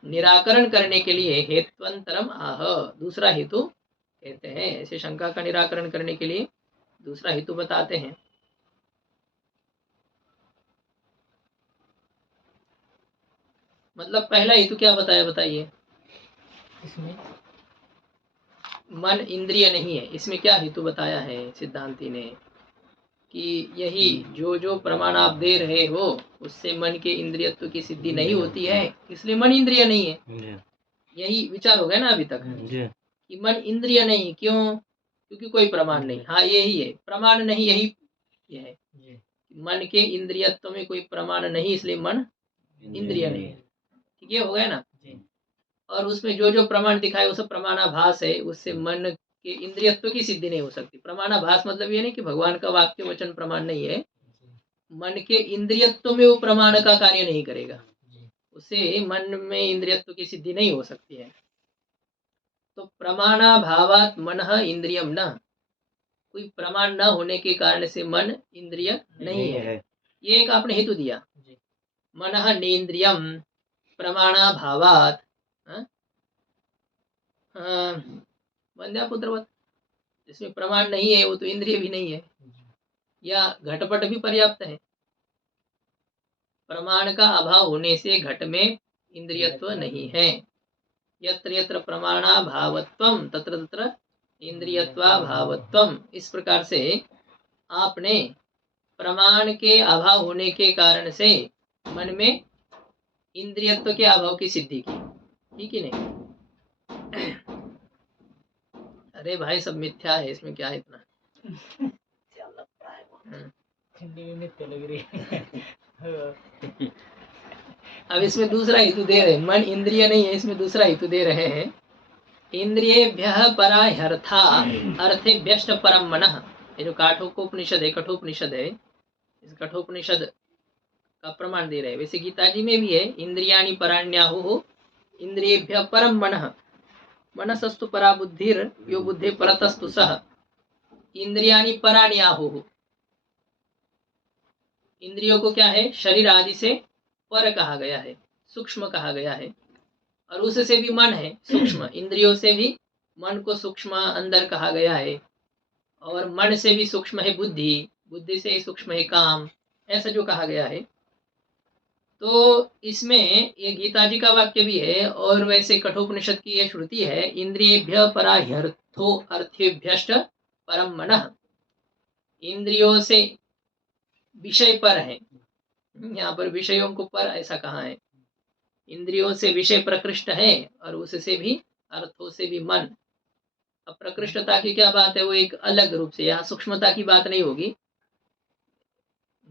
निराकरण करने के लिए हेत्वंतरम आह, दूसरा हेतु कहते हैं। ऐसे शंका का निराकरण करने के लिए दूसरा हेतु बताते हैं। मतलब पहला हेतु क्या बताया, बताइए? इसमें मन इंद्रिय नहीं है, इसमें क्या हेतु बताया है सिद्धांति ने? कि यही जो प्रमाण आप दे रहे हो उससे मन के इंद्रियत्व की सिद्धि नहीं होती है, इसलिए मन इंद्रिय नहीं है। यही विचार हो गया ना अभी तक, कि मन इंद्रिय नहीं, क्यों? क्योंकि कोई प्रमाण नहीं। हाँ, यही है प्रमाण नहीं, यही ये है, मन के इंद्रियत्व में कोई प्रमाण नहीं, इसलिए मन इंद्रिय नहीं। ठीक, ये हो गया ना। और उसमें जो प्रमाण दिखाए वो सब प्रमाणाभास है, उससे मन के इंद्रियत्व की सिद्धि नहीं हो सकती। प्रमाणाभास मतलब ये नहीं कि भगवान का वाक्य वचन प्रमाण नहीं है, मन के इंद्रियत्व में वो प्रमाण का कार्य नहीं करेगा, उससे मन में इंद्रियत्व की सिद्धि नहीं हो सकती है। तो प्रमाणाभावात मनः इंद्रियम न, कोई प्रमाण न होने के कारण से मन इंद्रिय नहीं है। ये एक आपने हेतु दिया, मनः नेन्द्रियम प्रमाणाभावात वंद्यापुत्रवत, जिसमें प्रमाण नहीं है वो तो इंद्रिय भी नहीं है, या घटपट भी पर्याप्त है। प्रमाण का अभाव होने से घट में इंद्रियत्व नहीं है। यत्र यत्र प्रमाणाभावत्वम तत्र तत्र इंद्रियत्वाभावत्वम, इस प्रकार से आपने प्रमाण के अभाव होने के कारण से मन में इंद्रियत्व के अभाव की सिद्धि की, ठीक है नहीं? अरे भाई सब मिथ्या है, इसमें क्या है इतना? ठंडी में मिथ्या लग रही है। अब इसमें दूसरा हेतु दे रहे हैं, मन इंद्रिय नहीं है, इसमें दूसरा हेतु दे रहे हैं। इंद्रियेभ्यः परा ह्यर्था अर्थेभ्यश्च परम मनः, ये जो काठोपनिषद है, कठोपनिषद है, इस कठोपनिषद का प्रमाण दे रहे हैं। वैसे गीता जी में भी है, इंद्रियाणि पराण्याहुः इंद्रियेभ्यः परम मनः मनसस्तु परा बुद्धिर यो बुद्धे परतस्तु सः इंद्रियाणि पराणि आहुः। इंद्रियों को क्या है, शरीर आदि से पर कहा गया है, सूक्ष्म कहा गया है, और उससे भी मन है सूक्ष्म, इंद्रियों से भी मन को सूक्ष्म अंदर कहा गया है, और मन से भी सूक्ष्म है बुद्धि, बुद्धि से ही सूक्ष्म है काम, ऐसा जो कहा गया है। तो इसमें ये गीता जी का वाक्य भी है, और वैसे कठोपनिषद की ये श्रुति है, इंद्रियेभ्य परा ह्यर्थो अर्थेभ्यश्च परम मनः। इंद्रियों से विषय पर है, यहाँ पर विषयों को पर ऐसा कहा है, इंद्रियों से विषय प्रकृष्ट है, और उससे भी अर्थों से भी मन। अब प्रकृष्टता की क्या बात है, वो एक अलग रूप से, यहाँ सूक्ष्मता की बात नहीं होगी।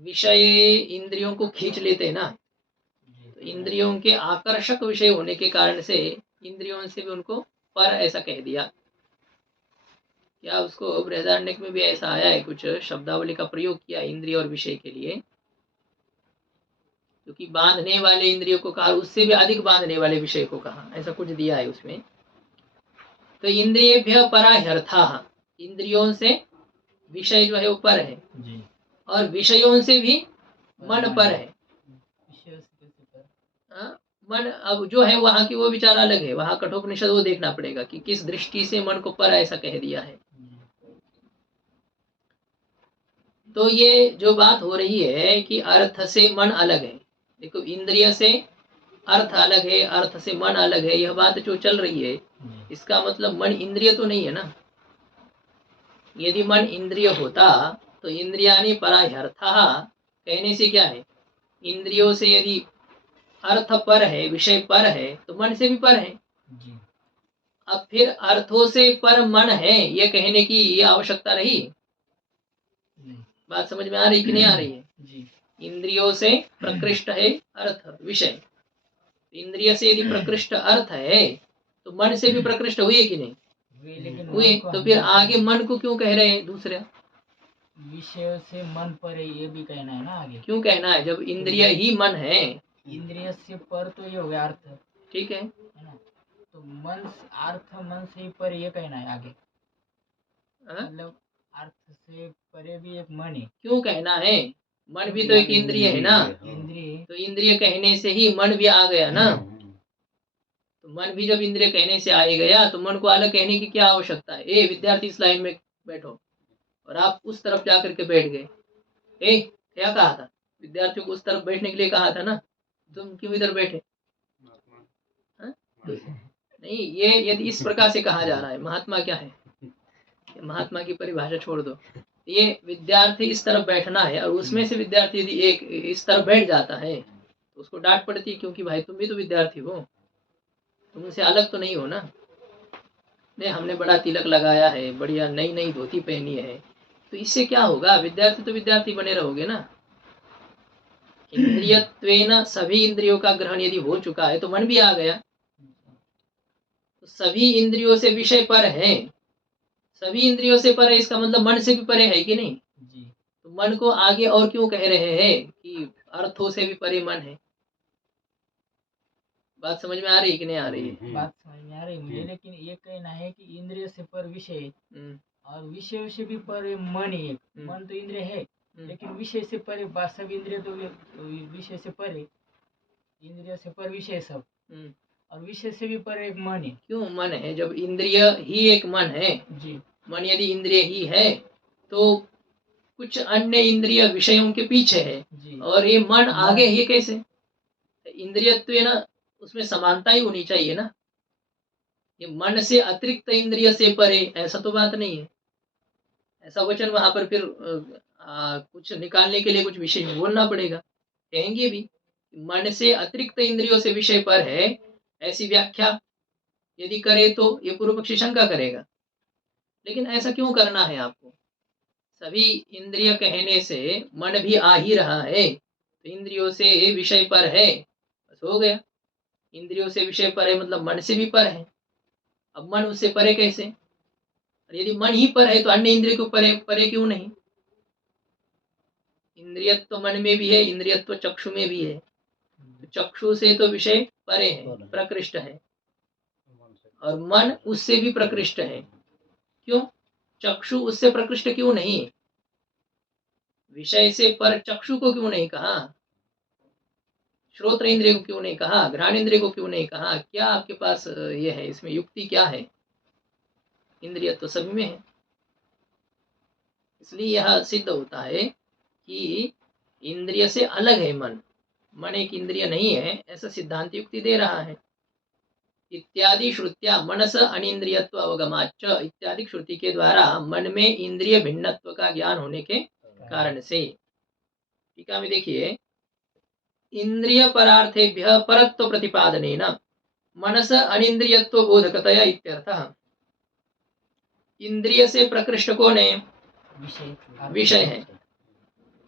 विषय इंद्रियों को खींच लेते हैं ना, तो इंद्रियों के आकर्षक विषय होने के कारण से इंद्रियों से भी उनको पर ऐसा कह दिया। क्या उसको बृहदारण्यक में भी ऐसा आया है, कुछ शब्दावली का प्रयोग किया इंद्रिय और विषय के लिए, क्योंकि बांधने वाले इंद्रियों को कहा, उससे भी अधिक बांधने वाले विषय को कहा, ऐसा कुछ दिया है उसमें। तो इंद्रियेभ्य परा ह्यर्थाः, इंद्रियों से विषय जो है वो पर है जी। और विषयों से भी मन पर है। विषय से कैसे पर? हाँ, मन अब जो है वहाँ की वो विचार अलग है, वहाँ कठोपनिषद वो देखना पड़ेगा कि किस दृष्टि से मन को पर ऐसा कह दिया है। तो ये जो बात हो रही है कि अर्थ से मन अलग है, देखो इंद्रिय से अर्थ अलग है, अर्थ से मन अलग है, यह बात जो चल रही है, इसका मतलब मन इंद्रिय तो नहीं है ना। यदि मन इंद्रिय होता तो इंद्रियाणि परा ह्यर्थाः कहने से क्या है, इंद्रियों से यदि अर्थ पर है, विषय पर है, तो मन से भी पर है। जी। अब फिर अर्थों से पर मन है ये कहने की ये आवश्यकता रही? बात समझ में आ रही कि नहीं आ रही है? जी। इंद्रियों से प्रकृष्ट है अर्थ विषय, इंद्रिय से यदि प्रकृष्ट अर्थ है तो मन से भी प्रकृष्ट हुए कि नहीं हुए? तो फिर आगे मन को क्यों कह रहे हैं दूसरे? विषय से मन पर है, ये भी कहना है ना आगे। क्यों कहना है, जब इंद्रिय ही मन है? इंद्रिय से पर तो ये हो गया अर्थ, ठीक है ना, तो मन अर्थ मन से ही पर ये कहना है आगे। मतलब अर्थ से परे भी एक मन है। क्यों कहना है, मन भी तो एक इंद्रिय है ना, इंद्रिय, तो इंद्रिय कहने से ही मन भी आ गया ना। तो मन भी जब इंद्रिय कहने से आ ही गया तो मन को अलग कहने की क्या आवश्यकता है? ए विद्यार्थी इस लाइन में बैठो, और आप उस तरफ जाकर के बैठ गए। ए क्या कहा था, विद्यार्थियों को उस तरफ बैठने के लिए कहा था ना, तुम क्यों इधर बैठे? तो नहीं, ये यदि इस प्रकार से कहा जा रहा है, महात्मा क्या है, महात्मा की परिभाषा छोड़ दो, ये विद्यार्थी इस तरफ बैठना है, और उसमें से विद्यार्थी यदि एक इस तरफ बैठ जाता है तो उसको डांट पड़ती है, क्योंकि भाई तुम भी तो विद्यार्थी हो, तुम उनसे अलग तो नहीं हो ना। नहीं, हमने बड़ा तिलक लगाया है, बढ़िया नई नई धोती पहनी है, तो इससे क्या होगा, विद्यार्थी तो विद्यार्थी बने रहोगे ना। इंद्रियत्वेन सभी इंद्रियों का ग्रहण यदि हो चुका है तो मन भी आ गया, तो सभी इंद्रियों से विषय पर है, सभी इंद्रियों से परे, इसका मतलब मन से भी परे है कि नहीं जी। तो मन को आगे और क्यों कह रहे हैं कि अर्थों से भी परे मन है? बात समझ में आ रही है कि नहीं आ रही है? बात समझ में आ रही है मुझे, लेकिन ये कहना है कि इंद्रिय से पर विषय और विषय से भी पर मन है। मन तो इंद्रिय है, लेकिन विषय से परे सब इंद्रिय तो विषय से परे, इंद्रिय से पर विषय सब, और विषय से भी पर एक मन है। क्यों मन है, जब इंद्रिय ही एक मन है जी। मन यदि इंद्रिय ही है तो कुछ अन्य इंद्रिय विषयों के पीछे है जी। और ये मन आगे ये कैसे? इंद्रियत्व ना, उसमें समानता ही होनी चाहिए ना। ये मन से अतिरिक्त इंद्रिय से परे ऐसा तो बात नहीं है, ऐसा वचन वहां पर फिर कुछ निकालने के लिए कुछ विशेष बोलना पड़ेगा। कहेंगे भी मन से अतिरिक्त इंद्रियों से विषय पर है, ऐसी व्याख्या यदि करे तो ये पूर्व पक्षी शंका करेगा। लेकिन ऐसा क्यों करना है आपको? सभी इंद्रिय कहने से मन भी आ ही रहा है, तो इंद्रियों से विषय पर है, बस हो गया। इंद्रियों से विषय पर है मतलब मन से भी पर है, अब मन उससे परे कैसे? और यदि मन ही पर है तो अन्य इंद्रिय को परे परे क्यों नहीं? इंद्रियत्व मन में भी है, इंद्रियत्व चक्षु में भी है। तो चक्षु से तो विषय परे है, प्रकृष्ट है, और मन उससे भी प्रकृष्ट है। क्यों? चक्षु उससे प्रकृष्ट क्यों नहीं? विषय से पर चक्षु को क्यों नहीं कहा? श्रोत्र इंद्रिय को क्यों नहीं कहा? घ्राण इंद्रिय को क्यों नहीं कहा? क्या आपके पास ये है? इसमें युक्ति क्या है? इंद्रिय तो सभी में है। इसलिए यह सिद्ध होता है कि इंद्रिय से अलग है मन, मन एक इंद्रिय नहीं है, ऐसा सिद्धांत युक्ति दे रहा है। इत्यादि श्रुत्या मनस अनिंद्रियत्व अवगमाच, इत्यादि श्रुति के द्वारा मन में इंद्रिय भिन्नत्व का ज्ञान होने के कारण से। टीका में देखिए, इंद्रिय परार्थेभ्य परत्व प्रतिपादनेन मनस अनिंद्रियत्व बोधकतया इत्यर्थः। इंद्रिय से प्रकृष्ट कौन है? विषय है।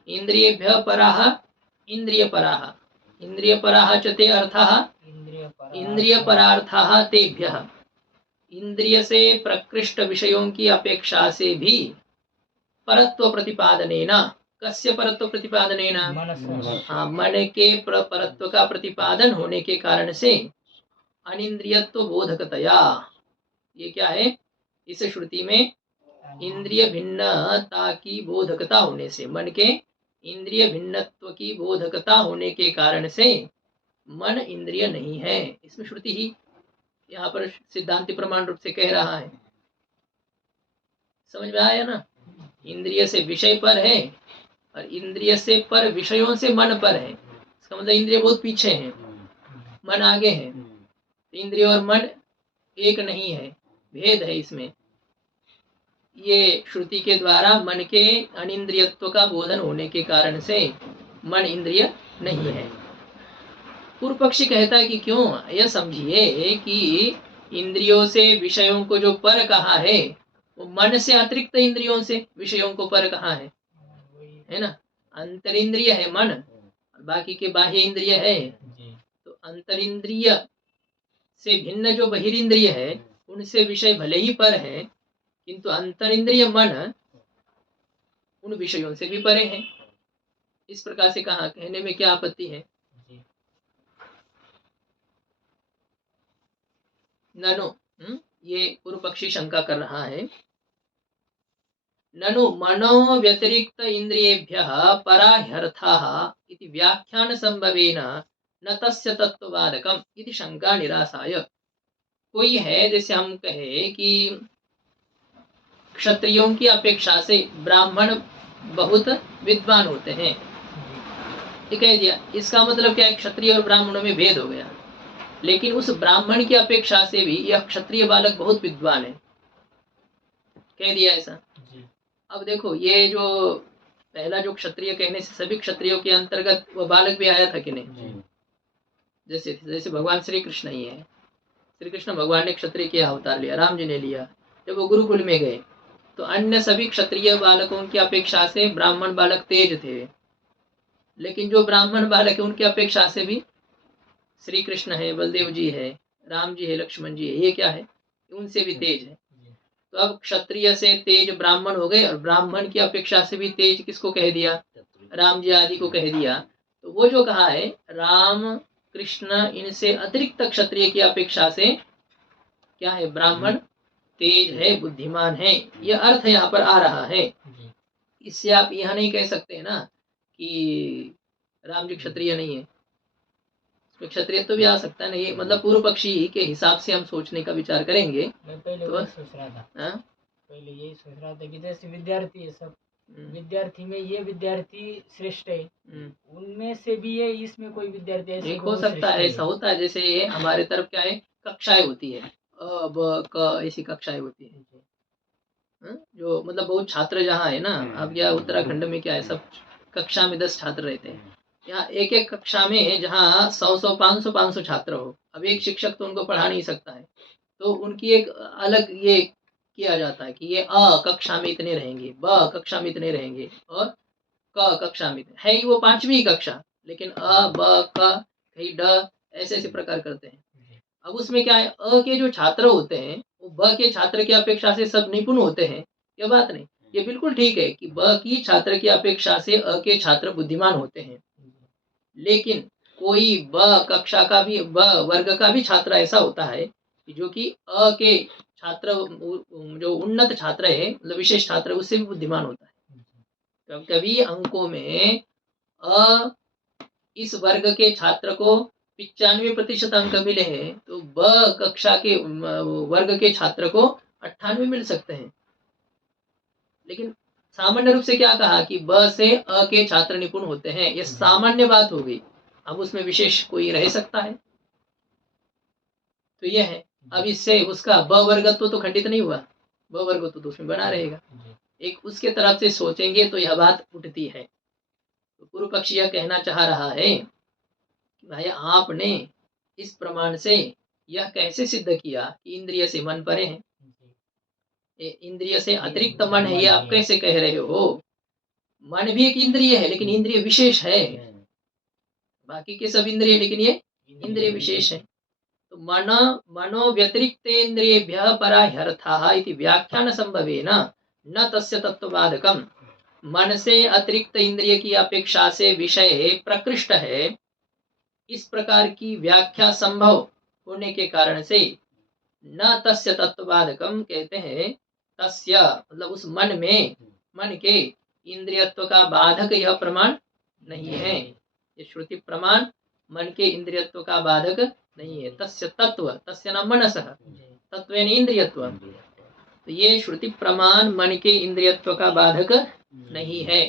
इंद्रियेभ्य पराः इंद्रिय पराः, इंद्रिय पराः च ते अर्थाः इंद्रिय परार्थाः तेभ्यः। इंद्रिय से प्रकृष्ट विषयों की अपेक्षा से भी परत्व प्रतिपादनेन, कस्य परत्व प्रतिपादनेन? हाँ, मन के परत्व का प्रतिपादन होने के कारण से अनिंद्रियत्व बोधकतया, ये क्या है? इस श्रुति में इंद्रिय भिन्नता की बोधकता होने से, मन के इंद्रिय भिन्नत्व की बोधकता होने के कारण से मन इंद्रिय नहीं है। इसमें श्रुति ही यहाँ पर सिद्धांति प्रमाण रूप से कह रहा है। समझ में आया ना? इंद्रिय से विषय पर है और इंद्रिय से पर विषयों से मन पर है। इसका मतलब इंद्रिय बहुत पीछे है, मन आगे है। इंद्रिय और मन एक नहीं है, भेद है इसमें। ये श्रुति के द्वारा मन के अनिंद्रियत्व का बोधन होने के कारण से मन इंद्रिय नहीं है। पूर्व पक्षी कहता है कि क्यों? यह समझिए कि इंद्रियों से विषयों को जो पर कहा है वो मन से अतिरिक्त इंद्रियों से विषयों को पर कहा है ना? अंतरिंद्रिय है मन, और बाकी के बाह्य इंद्रिय है। तो अंतरिंद्रिय से भिन्न जो बहिरिंद्रिय है उनसे विषय भले ही पर है, किंतु अंतरिंद्रिय मन उन विषयों से भी परे है। इस प्रकार से कहा, कहने में क्या आपत्ति है? ननु, ये पूर्व पक्षी शंका कर रहा है। ननु मनो व्यतिरिक्त इंद्रियेभ्यः पराह्यर्थाः इति व्याख्यान संभवेन न तस्य तत्ववादकम इति शंका निरासाय। कोई है, जैसे हम कहे कि क्षत्रियों की अपेक्षा से ब्राह्मण बहुत विद्वान होते हैं, ये कह दिया। इसका मतलब क्या है? क्षत्रिय और ब्राह्मणों में भेद हो गया। लेकिन उस ब्राह्मण की अपेक्षा से भी यह क्षत्रिय बालक बहुत विद्वान है, कह दिया ऐसा। अब देखो, ये जो पहला जो क्षत्रिय कहने से सभी क्षत्रियों के अंतर्गत वो बालक भी आया था कि नहीं? जैसे जैसे भगवान श्री कृष्ण ही है। श्री कृष्ण भगवान ने क्षत्रिय के अवतार लिया, राम जी ने लिया। जब वो गुरुकुल में गए तो अन्य सभी क्षत्रिय बालकों की अपेक्षा से ब्राह्मण बालक तेज थे, लेकिन जो ब्राह्मण बालक है उनकी अपेक्षा से भी श्री कृष्ण है, बलदेव जी है, राम जी है, लक्ष्मण जी है, ये क्या है? उनसे भी तेज है। तो अब क्षत्रिय से तेज ब्राह्मण हो गए, और ब्राह्मण की अपेक्षा से भी तेज किसको कह दिया? राम जी आदि को कह दिया। तो वो जो कहा है राम कृष्ण इनसे अतिरिक्त क्षत्रिय की अपेक्षा से क्या है? ब्राह्मण तेज है, बुद्धिमान है, यह अर्थ यहाँ पर आ रहा है। इससे आप यह नहीं कह सकते ना कि राम जी क्षत्रिय नहीं है। क्षत्रिय तो भी आ सकता है ना। ये मतलब पूर्व पक्षी के हिसाब से हम सोचने का विचार करेंगे। मैं पहले तो सोच रहा था, पहले यही सोच रहा था कि जैसे विद्यार्थी है, सब विद्यार्थी में ये विद्यार्थी श्रेष्ठ है, उनमें से भी ये इसमें कोई विद्यार्थी ऐसे हो सकता है, ऐसा होता है। जैसे हमारे तरफ क्या है, कक्षाएं होती है, अ ब क ऐसी कक्षाएं होती है। जो मतलब बहुत छात्र जहाँ है ना, अब या उत्तराखंड में क्या है, सब कक्षा में 10 छात्र रहते हैं। यहाँ एक एक कक्षा में जहाँ 100 500 छात्र हो, अब एक शिक्षक तो उनको पढ़ा नहीं सकता है, तो उनकी एक अलग ये किया जाता है कि ये अ कक्षा में इतने रहेंगे, ब कक्षा में इतने रहेंगे, और क कक्षा में है ही वो 5वीं कक्षा, लेकिन अ ब क कहीं ड ऐसे ऐसे प्रकार करते हैं। अब उसमें क्या है, अ के जो छात्र होते हैं वो ब के छात्र की अपेक्षा से सब निपुण होते हैं, यह बात नहीं। ये बिल्कुल ठीक है कि ब की छात्र की अपेक्षा से अ के छात्र बुद्धिमान होते हैं, लेकिन कोई ब कक्षा का भी, ब वर्ग का भी छात्र ऐसा होता है कि जो कि अ के छात्र, जो उन्नत छात्र है, मतलब विशेष छात्र है, उससे भी बुद्धिमान होता है। कभी अंकों में अ इस वर्ग के छात्र को 95% अंक मिले हैं, तो ब कक्षा के वर्ग के छात्र को 98 मिल सकते हैं। लेकिन सामान्य रूप से क्या कहा कि ब से अ के छात्र निपुण होते हैं, ये सामान्य बात हो गई। अब उसमें विशेष कोई रह सकता है, तो ये है। अब इससे उसका ब वर्गत्व तो खंडित नहीं हुआ, ब वर्गत्व तो उसमें बना रहेगा। एक उसके तरफ से सोचेंगे तो यह बात उठती है। तो पूर्व पक्षी यह कहना चाह रहा है कि भाई आपने इस प्रमाण से यह कैसे सिद्ध किया कि इंद्रिय से मन परे है, इंद्रिय से अतिरिक्त मन है, ये आप कैसे कह रहे हो? मन भी एक इंद्रिय है, लेकिन इंद्रिय विशेष है। बाकी के सब इंद्रिय, लेकिन ये इंद्रिय विशेष है। तो मनो व्यतिरिक्त इंद्रियेभ्यः परा ह्यर्थः इति व्याख्यान संभवेन न तस्य तत्वबाधकम्। मन से अतिरिक्त इंद्रिय की अपेक्षा से विषय प्रकृष्ट है, इस प्रकार की व्याख्या संभव होने के कारण से न तस्य तत्वबाधकम कहते हैं, तस्य मतलब उस मन में, मन के इंद्रियत्व का बाधक यह प्रमाण नहीं है। ये श्रुति प्रमाण मन के इंद्रियत्व का बाधक नहीं है। तस्य तत्व, तस्य न मनसः, तत्वेन इंद्रियत्व, तो ये श्रुति प्रमाण मन के इंद्रियत्व का बाधक नहीं है।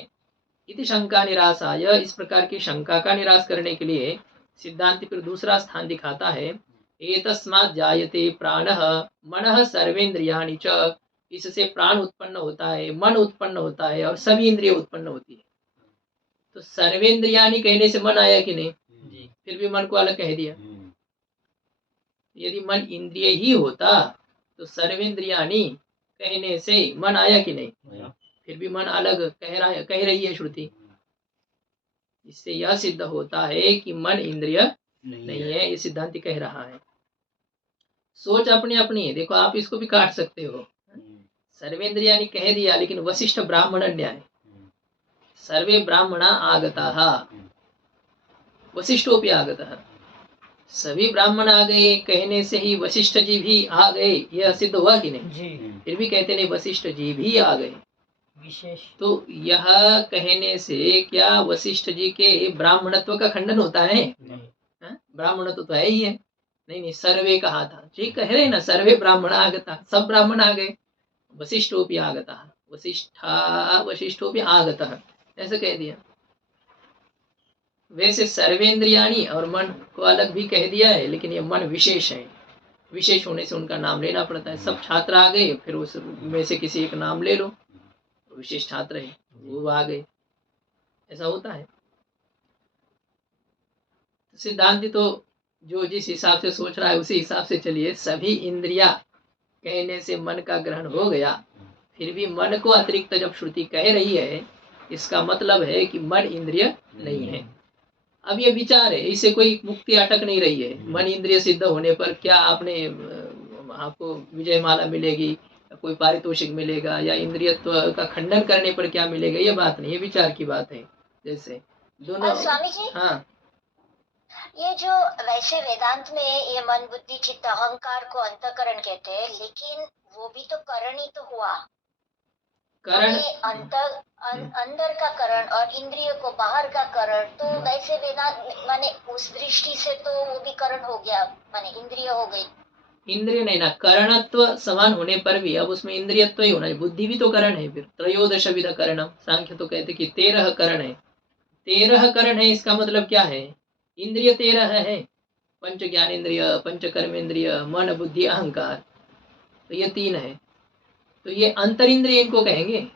इति शंका निरासाय, इस प्रकार की शंका का निराश करने के लिए सिद्धांत फिर दूसरा स्थान दिखाता है। एतस्मात् जायते प्राणः मनः सर्वेन्द्रियाणि च, इससे प्राण उत्पन्न होता है, मन उत्पन्न होता है और सभी इंद्रिय उत्पन्न होती है। तो सर्वेन्द्रियाणि कहने से मन आया कि नहीं? फिर भी मन को अलग कह दिया। यदि मन इंद्रिय ही होता तो सर्वेन्द्रियाणि कहने से मन आया कि नहीं? फिर भी मन अलग कह रही है श्रुति। इससे यह सिद्ध होता है कि मन इंद्रिय नहीं है, ये सिद्धांत कह रहा है। सोच अपनी अपनी है, देखो आप इसको भी काट सकते हो। सर्वेन्द्रियाणि कह दिया, लेकिन वशिष्ठ ब्राह्मण न्याय, सर्वे ब्राह्मणा आगताः वशिष्ठोपि आगतः, सभी ब्राह्मण आ गए कहने से ही वशिष्ठ जी भी आ गए, यह सिद्ध हुआ कि नहीं जी? फिर भी कहते नहीं वशिष्ठ जी भी आ गए विशेष। तो यह कहने से क्या वशिष्ठ जी के ब्राह्मणत्व का खंडन होता है? ब्राह्मणत्व तो है ही है। नहीं, सर्वे कहा था, ठीक कह रहे ना, सर्वे ब्राह्मण आगता, सब ब्राह्मण आ गए। वशिष्ठोपि आगता, वशिष्ठोपि आगतः, ऐसे कह दिया। वैसे सर्वेन्द्रियाणि और मन को अलग भी कह दिया है, लेकिन ये मन विशेष है, विशेष होने से उनका नाम लेना पड़ता है। सब छात्र आ गए, फिर उस में से किसी एक नाम ले लो, विशेष छात्र है वो आ गए, ऐसा होता है। सिद्धांत तो जो जिस हिसाब से सोच रहा है उसी हिसाब से चलिए। सभी इंद्रिया कहने से मन का ग्रहण हो गया, फिर भी मन को अतिरिक्त जब श्रुति कह रही है, इसका मतलब है कि मन इंद्रिय नहीं है। अब ये विचार है, इससे कोई मुक्ति अटक नहीं रही है। मन इंद्रिय सिद्ध होने पर क्या आपको विजय माला मिलेगी, कोई पारितोषिक मिलेगा, या इंद्रियत्व का खंडन करने पर क्या मिलेगा, ये बात नहीं, ये विचार की बात है। जैसे दोनों स्वामी जी, हाँ, ये जो वैसे वेदांत में ये मन बुद्धि चित्त अहंकार को अंतःकरण कहते हैं, लेकिन वो भी तो करण ही तो हुआ। करण अंदर का करण और इंद्रिय को बाहर का करण, तो वैसे वेदांत माने उस दृष्टि से तो वो भी करण हो गया, माने इंद्रिय हो गई। इंद्रिय नहीं ना, करणत्व समान होने पर भी अब उसमें इंद्रियत्व ही होना है। बुद्धि भी तो करण है। फिर त्रयोदश विध करणम, सांख्य तो कहते कि 13 करण है। 13 करण है, इसका मतलब क्या है? इंद्रिय 13 है, पंच ज्ञानेन्द्रिय, पंच कर्मेंद्रिय, मन बुद्धि अहंकार, तो ये 3 है। तो ये अंतर इंद्रिय इनको कहेंगे।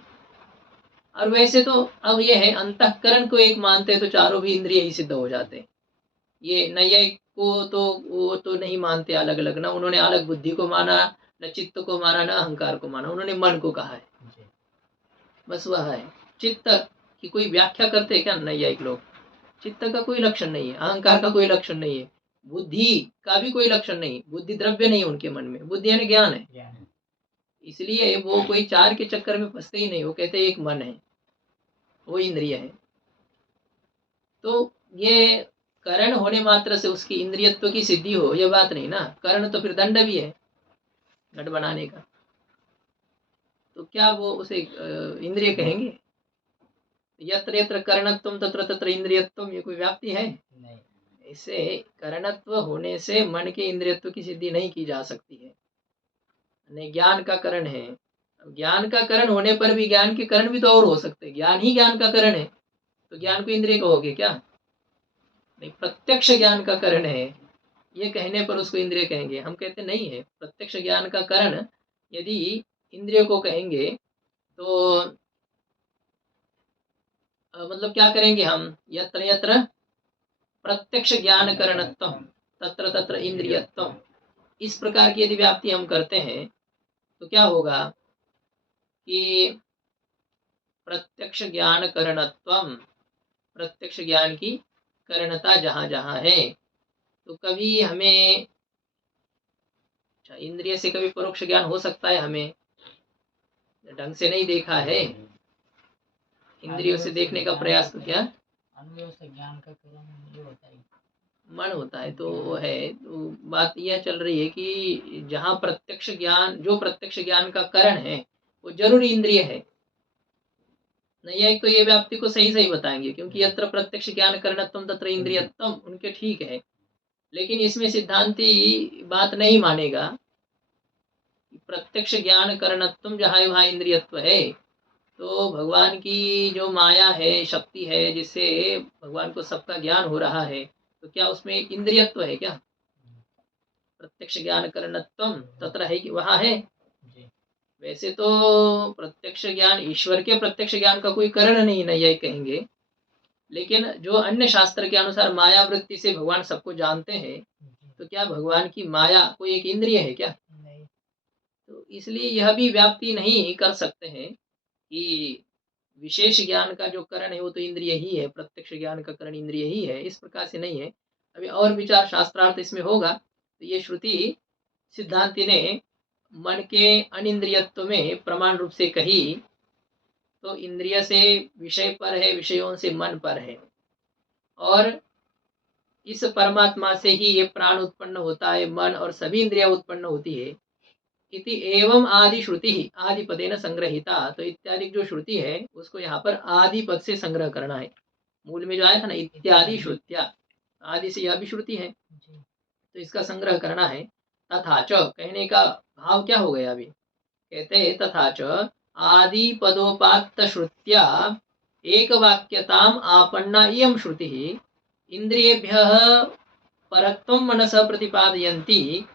और वैसे तो अब ये है, अंतःकरण को एक मानते हैं तो चारों भी इंद्रिय ही सिद्ध हो जाते हैं। ये नैयायिक को तो वो तो नहीं मानते अलग अलग ना, उन्होंने अलग बुद्धि को माना, न चित्त को माना, न अहंकार को माना, उन्होंने मन को कहा है, बस वह है। चित्त की कोई व्याख्या करते हैं क्या नैयायिक लोग? चित्त का कोई लक्षण नहीं है, अहंकार का कोई लक्षण नहीं है, बुद्धि का भी कोई लक्षण नहीं, बुद्धि द्रव्य नहीं है उनके मन में, बुद्धि यानी ज्ञान है, ज्ञान। इसलिए वो कोई चार के चक्कर में फंसते ही नहीं, वो कहते एक मन है, वो इंद्रिय है। तो ये करण होने मात्र से उसकी इंद्रियत्व की सिद्धि हो, ये बात नहीं ना, करण तो फिर दंड भी है घट बनाने का, तो क्या वो उसे इंद्रिय कहेंगे? यत्र यत्र करणत्वम तत्र तत्र इंद्रियत्वम, ये कोई व्याप्ति है? नहीं। इसे करणत्व होने से मन के इंद्रियत्व की सिद्धि नहीं की जा सकती है। नहीं, ज्ञान का करण है, ज्ञान का करण होने पर भी ज्ञान के करण भी तो और हो सकते हैं, ज्ञान ही ज्ञान का करण है, तो ज्ञान को इंद्रिय कहोगे क्या? नहीं, प्रत्यक्ष ज्ञान का करण है, ये कहने पर उसको इंद्रिय कहेंगे? हम कहते नहीं है, प्रत्यक्ष ज्ञान का करण यदि इंद्रिय को कहेंगे तो मतलब क्या करेंगे हम? यत्र यत्र प्रत्यक्ष ज्ञान करणत्व तत्र तत्र इंद्रियत्व, इस प्रकार की यदि व्याप्ति हम करते हैं तो क्या होगा कि प्रत्यक्ष ज्ञान करणत्वम, प्रत्यक्ष ज्ञान की करणता जहां जहां है, तो कभी हमें इंद्रिय से कभी परोक्ष ज्ञान हो सकता है, हमें ढंग से नहीं देखा है, इंद्रियों से देखने का प्रयास तो क्या अनुभव से ज्ञान का करण ये होता है, मन होता है, तो वो है। तो बात यह चल रही है कि जहाँ प्रत्यक्ष ज्ञान, जो प्रत्यक्ष ज्ञान का करण है वो जरूरी इंद्रिय है। नहीं, तो ये व्याप्ति को सही सही बताएंगे, क्योंकि यत्र प्रत्यक्ष ज्ञान करणत्वम तत्र इंद्रियत्वम उनके ठीक है, लेकिन इसमें सिद्धांती बात नहीं मानेगा। प्रत्यक्ष ज्ञान करणत्वम जहाँ वहाँ इंद्रियत्व है, तो भगवान की जो माया है, शक्ति है, जिससे भगवान को सबका ज्ञान हो रहा है, तो क्या उसमें इंद्रियत्व है क्या? प्रत्यक्ष ज्ञान करणत्वम तत्र है कि वहाँ है? वैसे तो प्रत्यक्ष ज्ञान, ईश्वर के प्रत्यक्ष ज्ञान का कोई करण नहीं, यही कहेंगे, लेकिन जो अन्य शास्त्र के अनुसार माया वृत्ति से भगवान सबको जानते हैं, तो क्या भगवान की माया कोई एक इंद्रिय है क्या? नहीं। तो इसलिए यह भी व्याप्ति नहीं कर सकते हैं कि विशेष ज्ञान का जो करण है वो तो इंद्रिय ही है, प्रत्यक्ष ज्ञान का करण इंद्रिय ही है, इस प्रकार से नहीं है। अभी और विचार शास्त्रार्थ इसमें होगा, तो ये श्रुति सिद्धांति ने मन के अनिंद्रियत्व में प्रमाण रूप से कही, तो इंद्रिय से विषय पर है, विषयों से मन पर है, और इस परमात्मा से ही ये प्राण उत्पन्न होता है, मन और सभी इंद्रिया उत्पन्न होती है। इति एवं आदि श्रुति आदि पदेन संग्रहिता, तो इत्यादि जो श्रुति है उसको यहाँ पर आदि पद से संग्रह करना है। मूल में जो आया था ना इत्यादि श्रुत्या, आदि से यह भी श्रुति है, तो इसका संग्रह करना है। तथा च कहने का भाव क्या हो गया? अभी कहते हैं तथा च आदि पदोपात्त श्रुत्या एक वाक्यताम आपन्ना इयं श्रुति इंद्रियेभ्यः परत्वं मनसः प्रतिपादयन्ति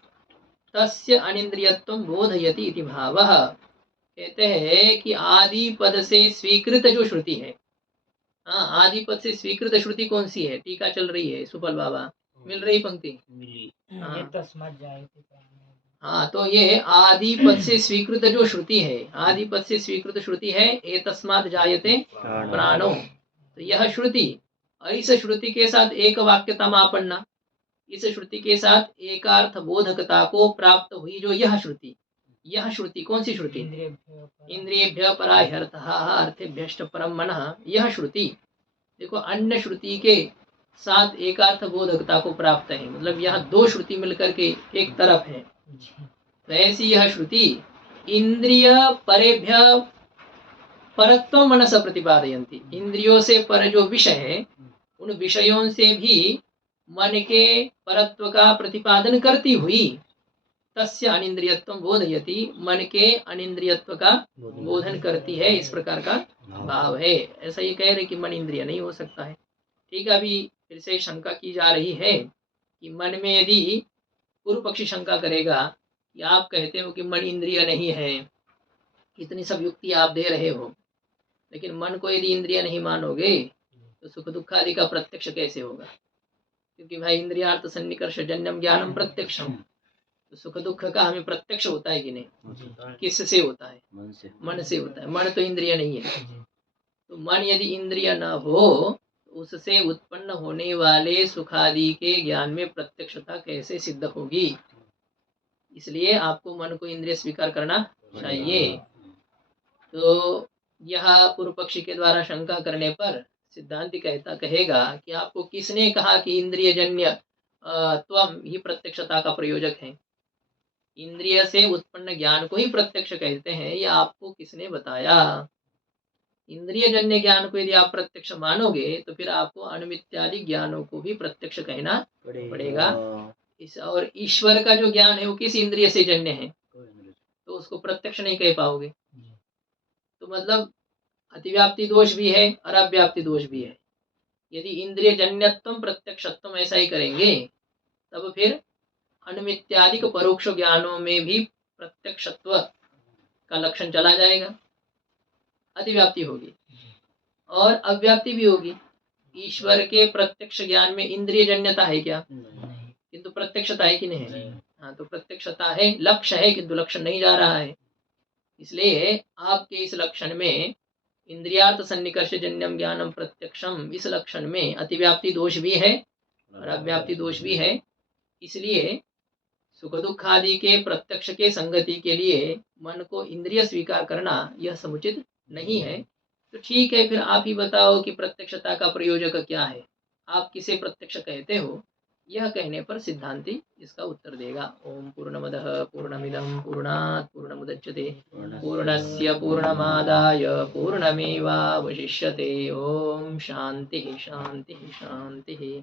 तस्य अनिंद्रियत्वं बोधयति इति भावः। कहते हैं कि आदि पद से स्वीकृत जो श्रुति है, हाँ, आदि पद से स्वीकृत श्रुति कौन सी है? टीका चल रही है, सुफल बाबा मिल रही पंक्ति? हाँ, तस्मात् जायते। हाँ, तो ये आदि पद से स्वीकृत जो श्रुति है, आदि पद से स्वीकृत श्रुति है एतस्मात् जायते प्राणो, तो यह श्रुति, और इस श्रुति के साथ एक वाक्यता आपन्ना, इस श्रुति के साथ एकार्थ बोधकता को प्राप्त हुई जो यह श्रुति, यह श्रुति कौन सी श्रुति? इंद्रियेभ्यः पराह्यर्थः अर्थेभ्यश्च परम मनः, यह श्रुति देखो अन्य श्रुति के साथ एकार्थ बोधकता को प्राप्त है, मतलब यह दो श्रुति मिलकर के एक तरफ है। तो ऐसी यह श्रुति इंद्रिय परेभ्य परत्व मनस प्रतिपादयन्ति, इंद्रियों से पर जो विषय है उन विषयों से भी मन के परत्व का प्रतिपादन करती हुई तस्य अनिंद्रियत्वं बोधयति, मन के अनिंद्रियत्व का बोधन करती है, इस प्रकार का भाव है। ऐसा ये कह रहे कि मन इंद्रिय नहीं हो सकता है। ठीक है, अभी फिर से शंका की जा रही है कि मन में यदि पूर्व पक्षी शंका करेगा कि आप कहते हो कि मन इंद्रिय नहीं है, कितनी सब युक्ति आप दे रहे हो, लेकिन मन को यदि इंद्रिय नहीं मानोगे तो सुख दुख आदि का प्रत्यक्ष कैसे होगा? क्योंकि भाई इंद्रियार्थ सन्निकर्ष जन्यम ज्ञानम प्रत्यक्षम, तो सुख दुख का हमें प्रत्यक्ष होता है कि नहीं? किससे होता है? मन से होता है। मन तो इंद्रिय नहीं है, तो मन यदि इंद्रिय न हो तो उससे उत्पन्न होने वाले सुखादि के ज्ञान में प्रत्यक्षता कैसे सिद्ध होगी? इसलिए आपको मन को इंद्रिय स्वीकार करना चाहिए। तो यह पूर्व पक्षी के द्वारा शंका करने पर सिद्धांति कहेगा कि आपको किसने कहा कि इंद्रिय जन्य त्वम ही प्रत्यक्षता का प्रयोजक है? इंद्रिय से उत्पन्न ज्ञान को ही प्रत्यक्ष कहते हैं, यह आपको किसने बताया? इंद्रिय जन्य ज्ञान को यदि आप प्रत्यक्ष मानोगे तो फिर आपको अनुमित्यादि ज्ञानों को भी प्रत्यक्ष कहना पड़ेगा। और ईश्वर का जो ज्ञान है वो किस इंद्रिय से जन्य है, तो उसको प्रत्यक्ष नहीं कह पाओगे। तो मतलब अतिव्याप्ति दोष भी है और अव्याप्ति दोष भी है। यदि इंद्रिय जन्यत्व प्रत्यक्षत्व ऐसा ही करेंगे तब फिर अनुमित्यादिक परोक्ष ज्ञानों में भी प्रत्यक्षत्व का लक्षण चला जाएगा, अतिव्याप्ति होगी और अव्याप्ति भी होगी। ईश्वर के प्रत्यक्ष ज्ञान में इंद्रिय जन्यता है क्या? किंतु प्रत्यक्षता है कि नहीं है? हाँ, तो प्रत्यक्षता है, लक्ष्य है किंतु लक्षण नहीं जा रहा है। इसलिए आपके इस लक्षण में इंद्रियार्थ सन्निकर्ष जन्यम ज्ञानम प्रत्यक्षम, इस लक्षण में अतिव्याप्ति दोष भी है और अव्याप्ति दोष भी है। इसलिए सुख दुख आदि के प्रत्यक्ष के संगति के लिए मन को इंद्रिय स्वीकार करना यह समुचित नहीं है। तो ठीक है, फिर आप ही बताओ कि प्रत्यक्षता का प्रयोजक क्या है, आप किसे प्रत्यक्ष कहते हो? यह कहने पर सिद्धांति इसका उत्तर देगा। ओम पूर्णमदः पूर्णमिदं पूर्णात् पूर्णमुदच्यते पूर्णस्य पूर्णमादाय पूर्णमेवावशिष्यते। ओम शांति शांति शांति।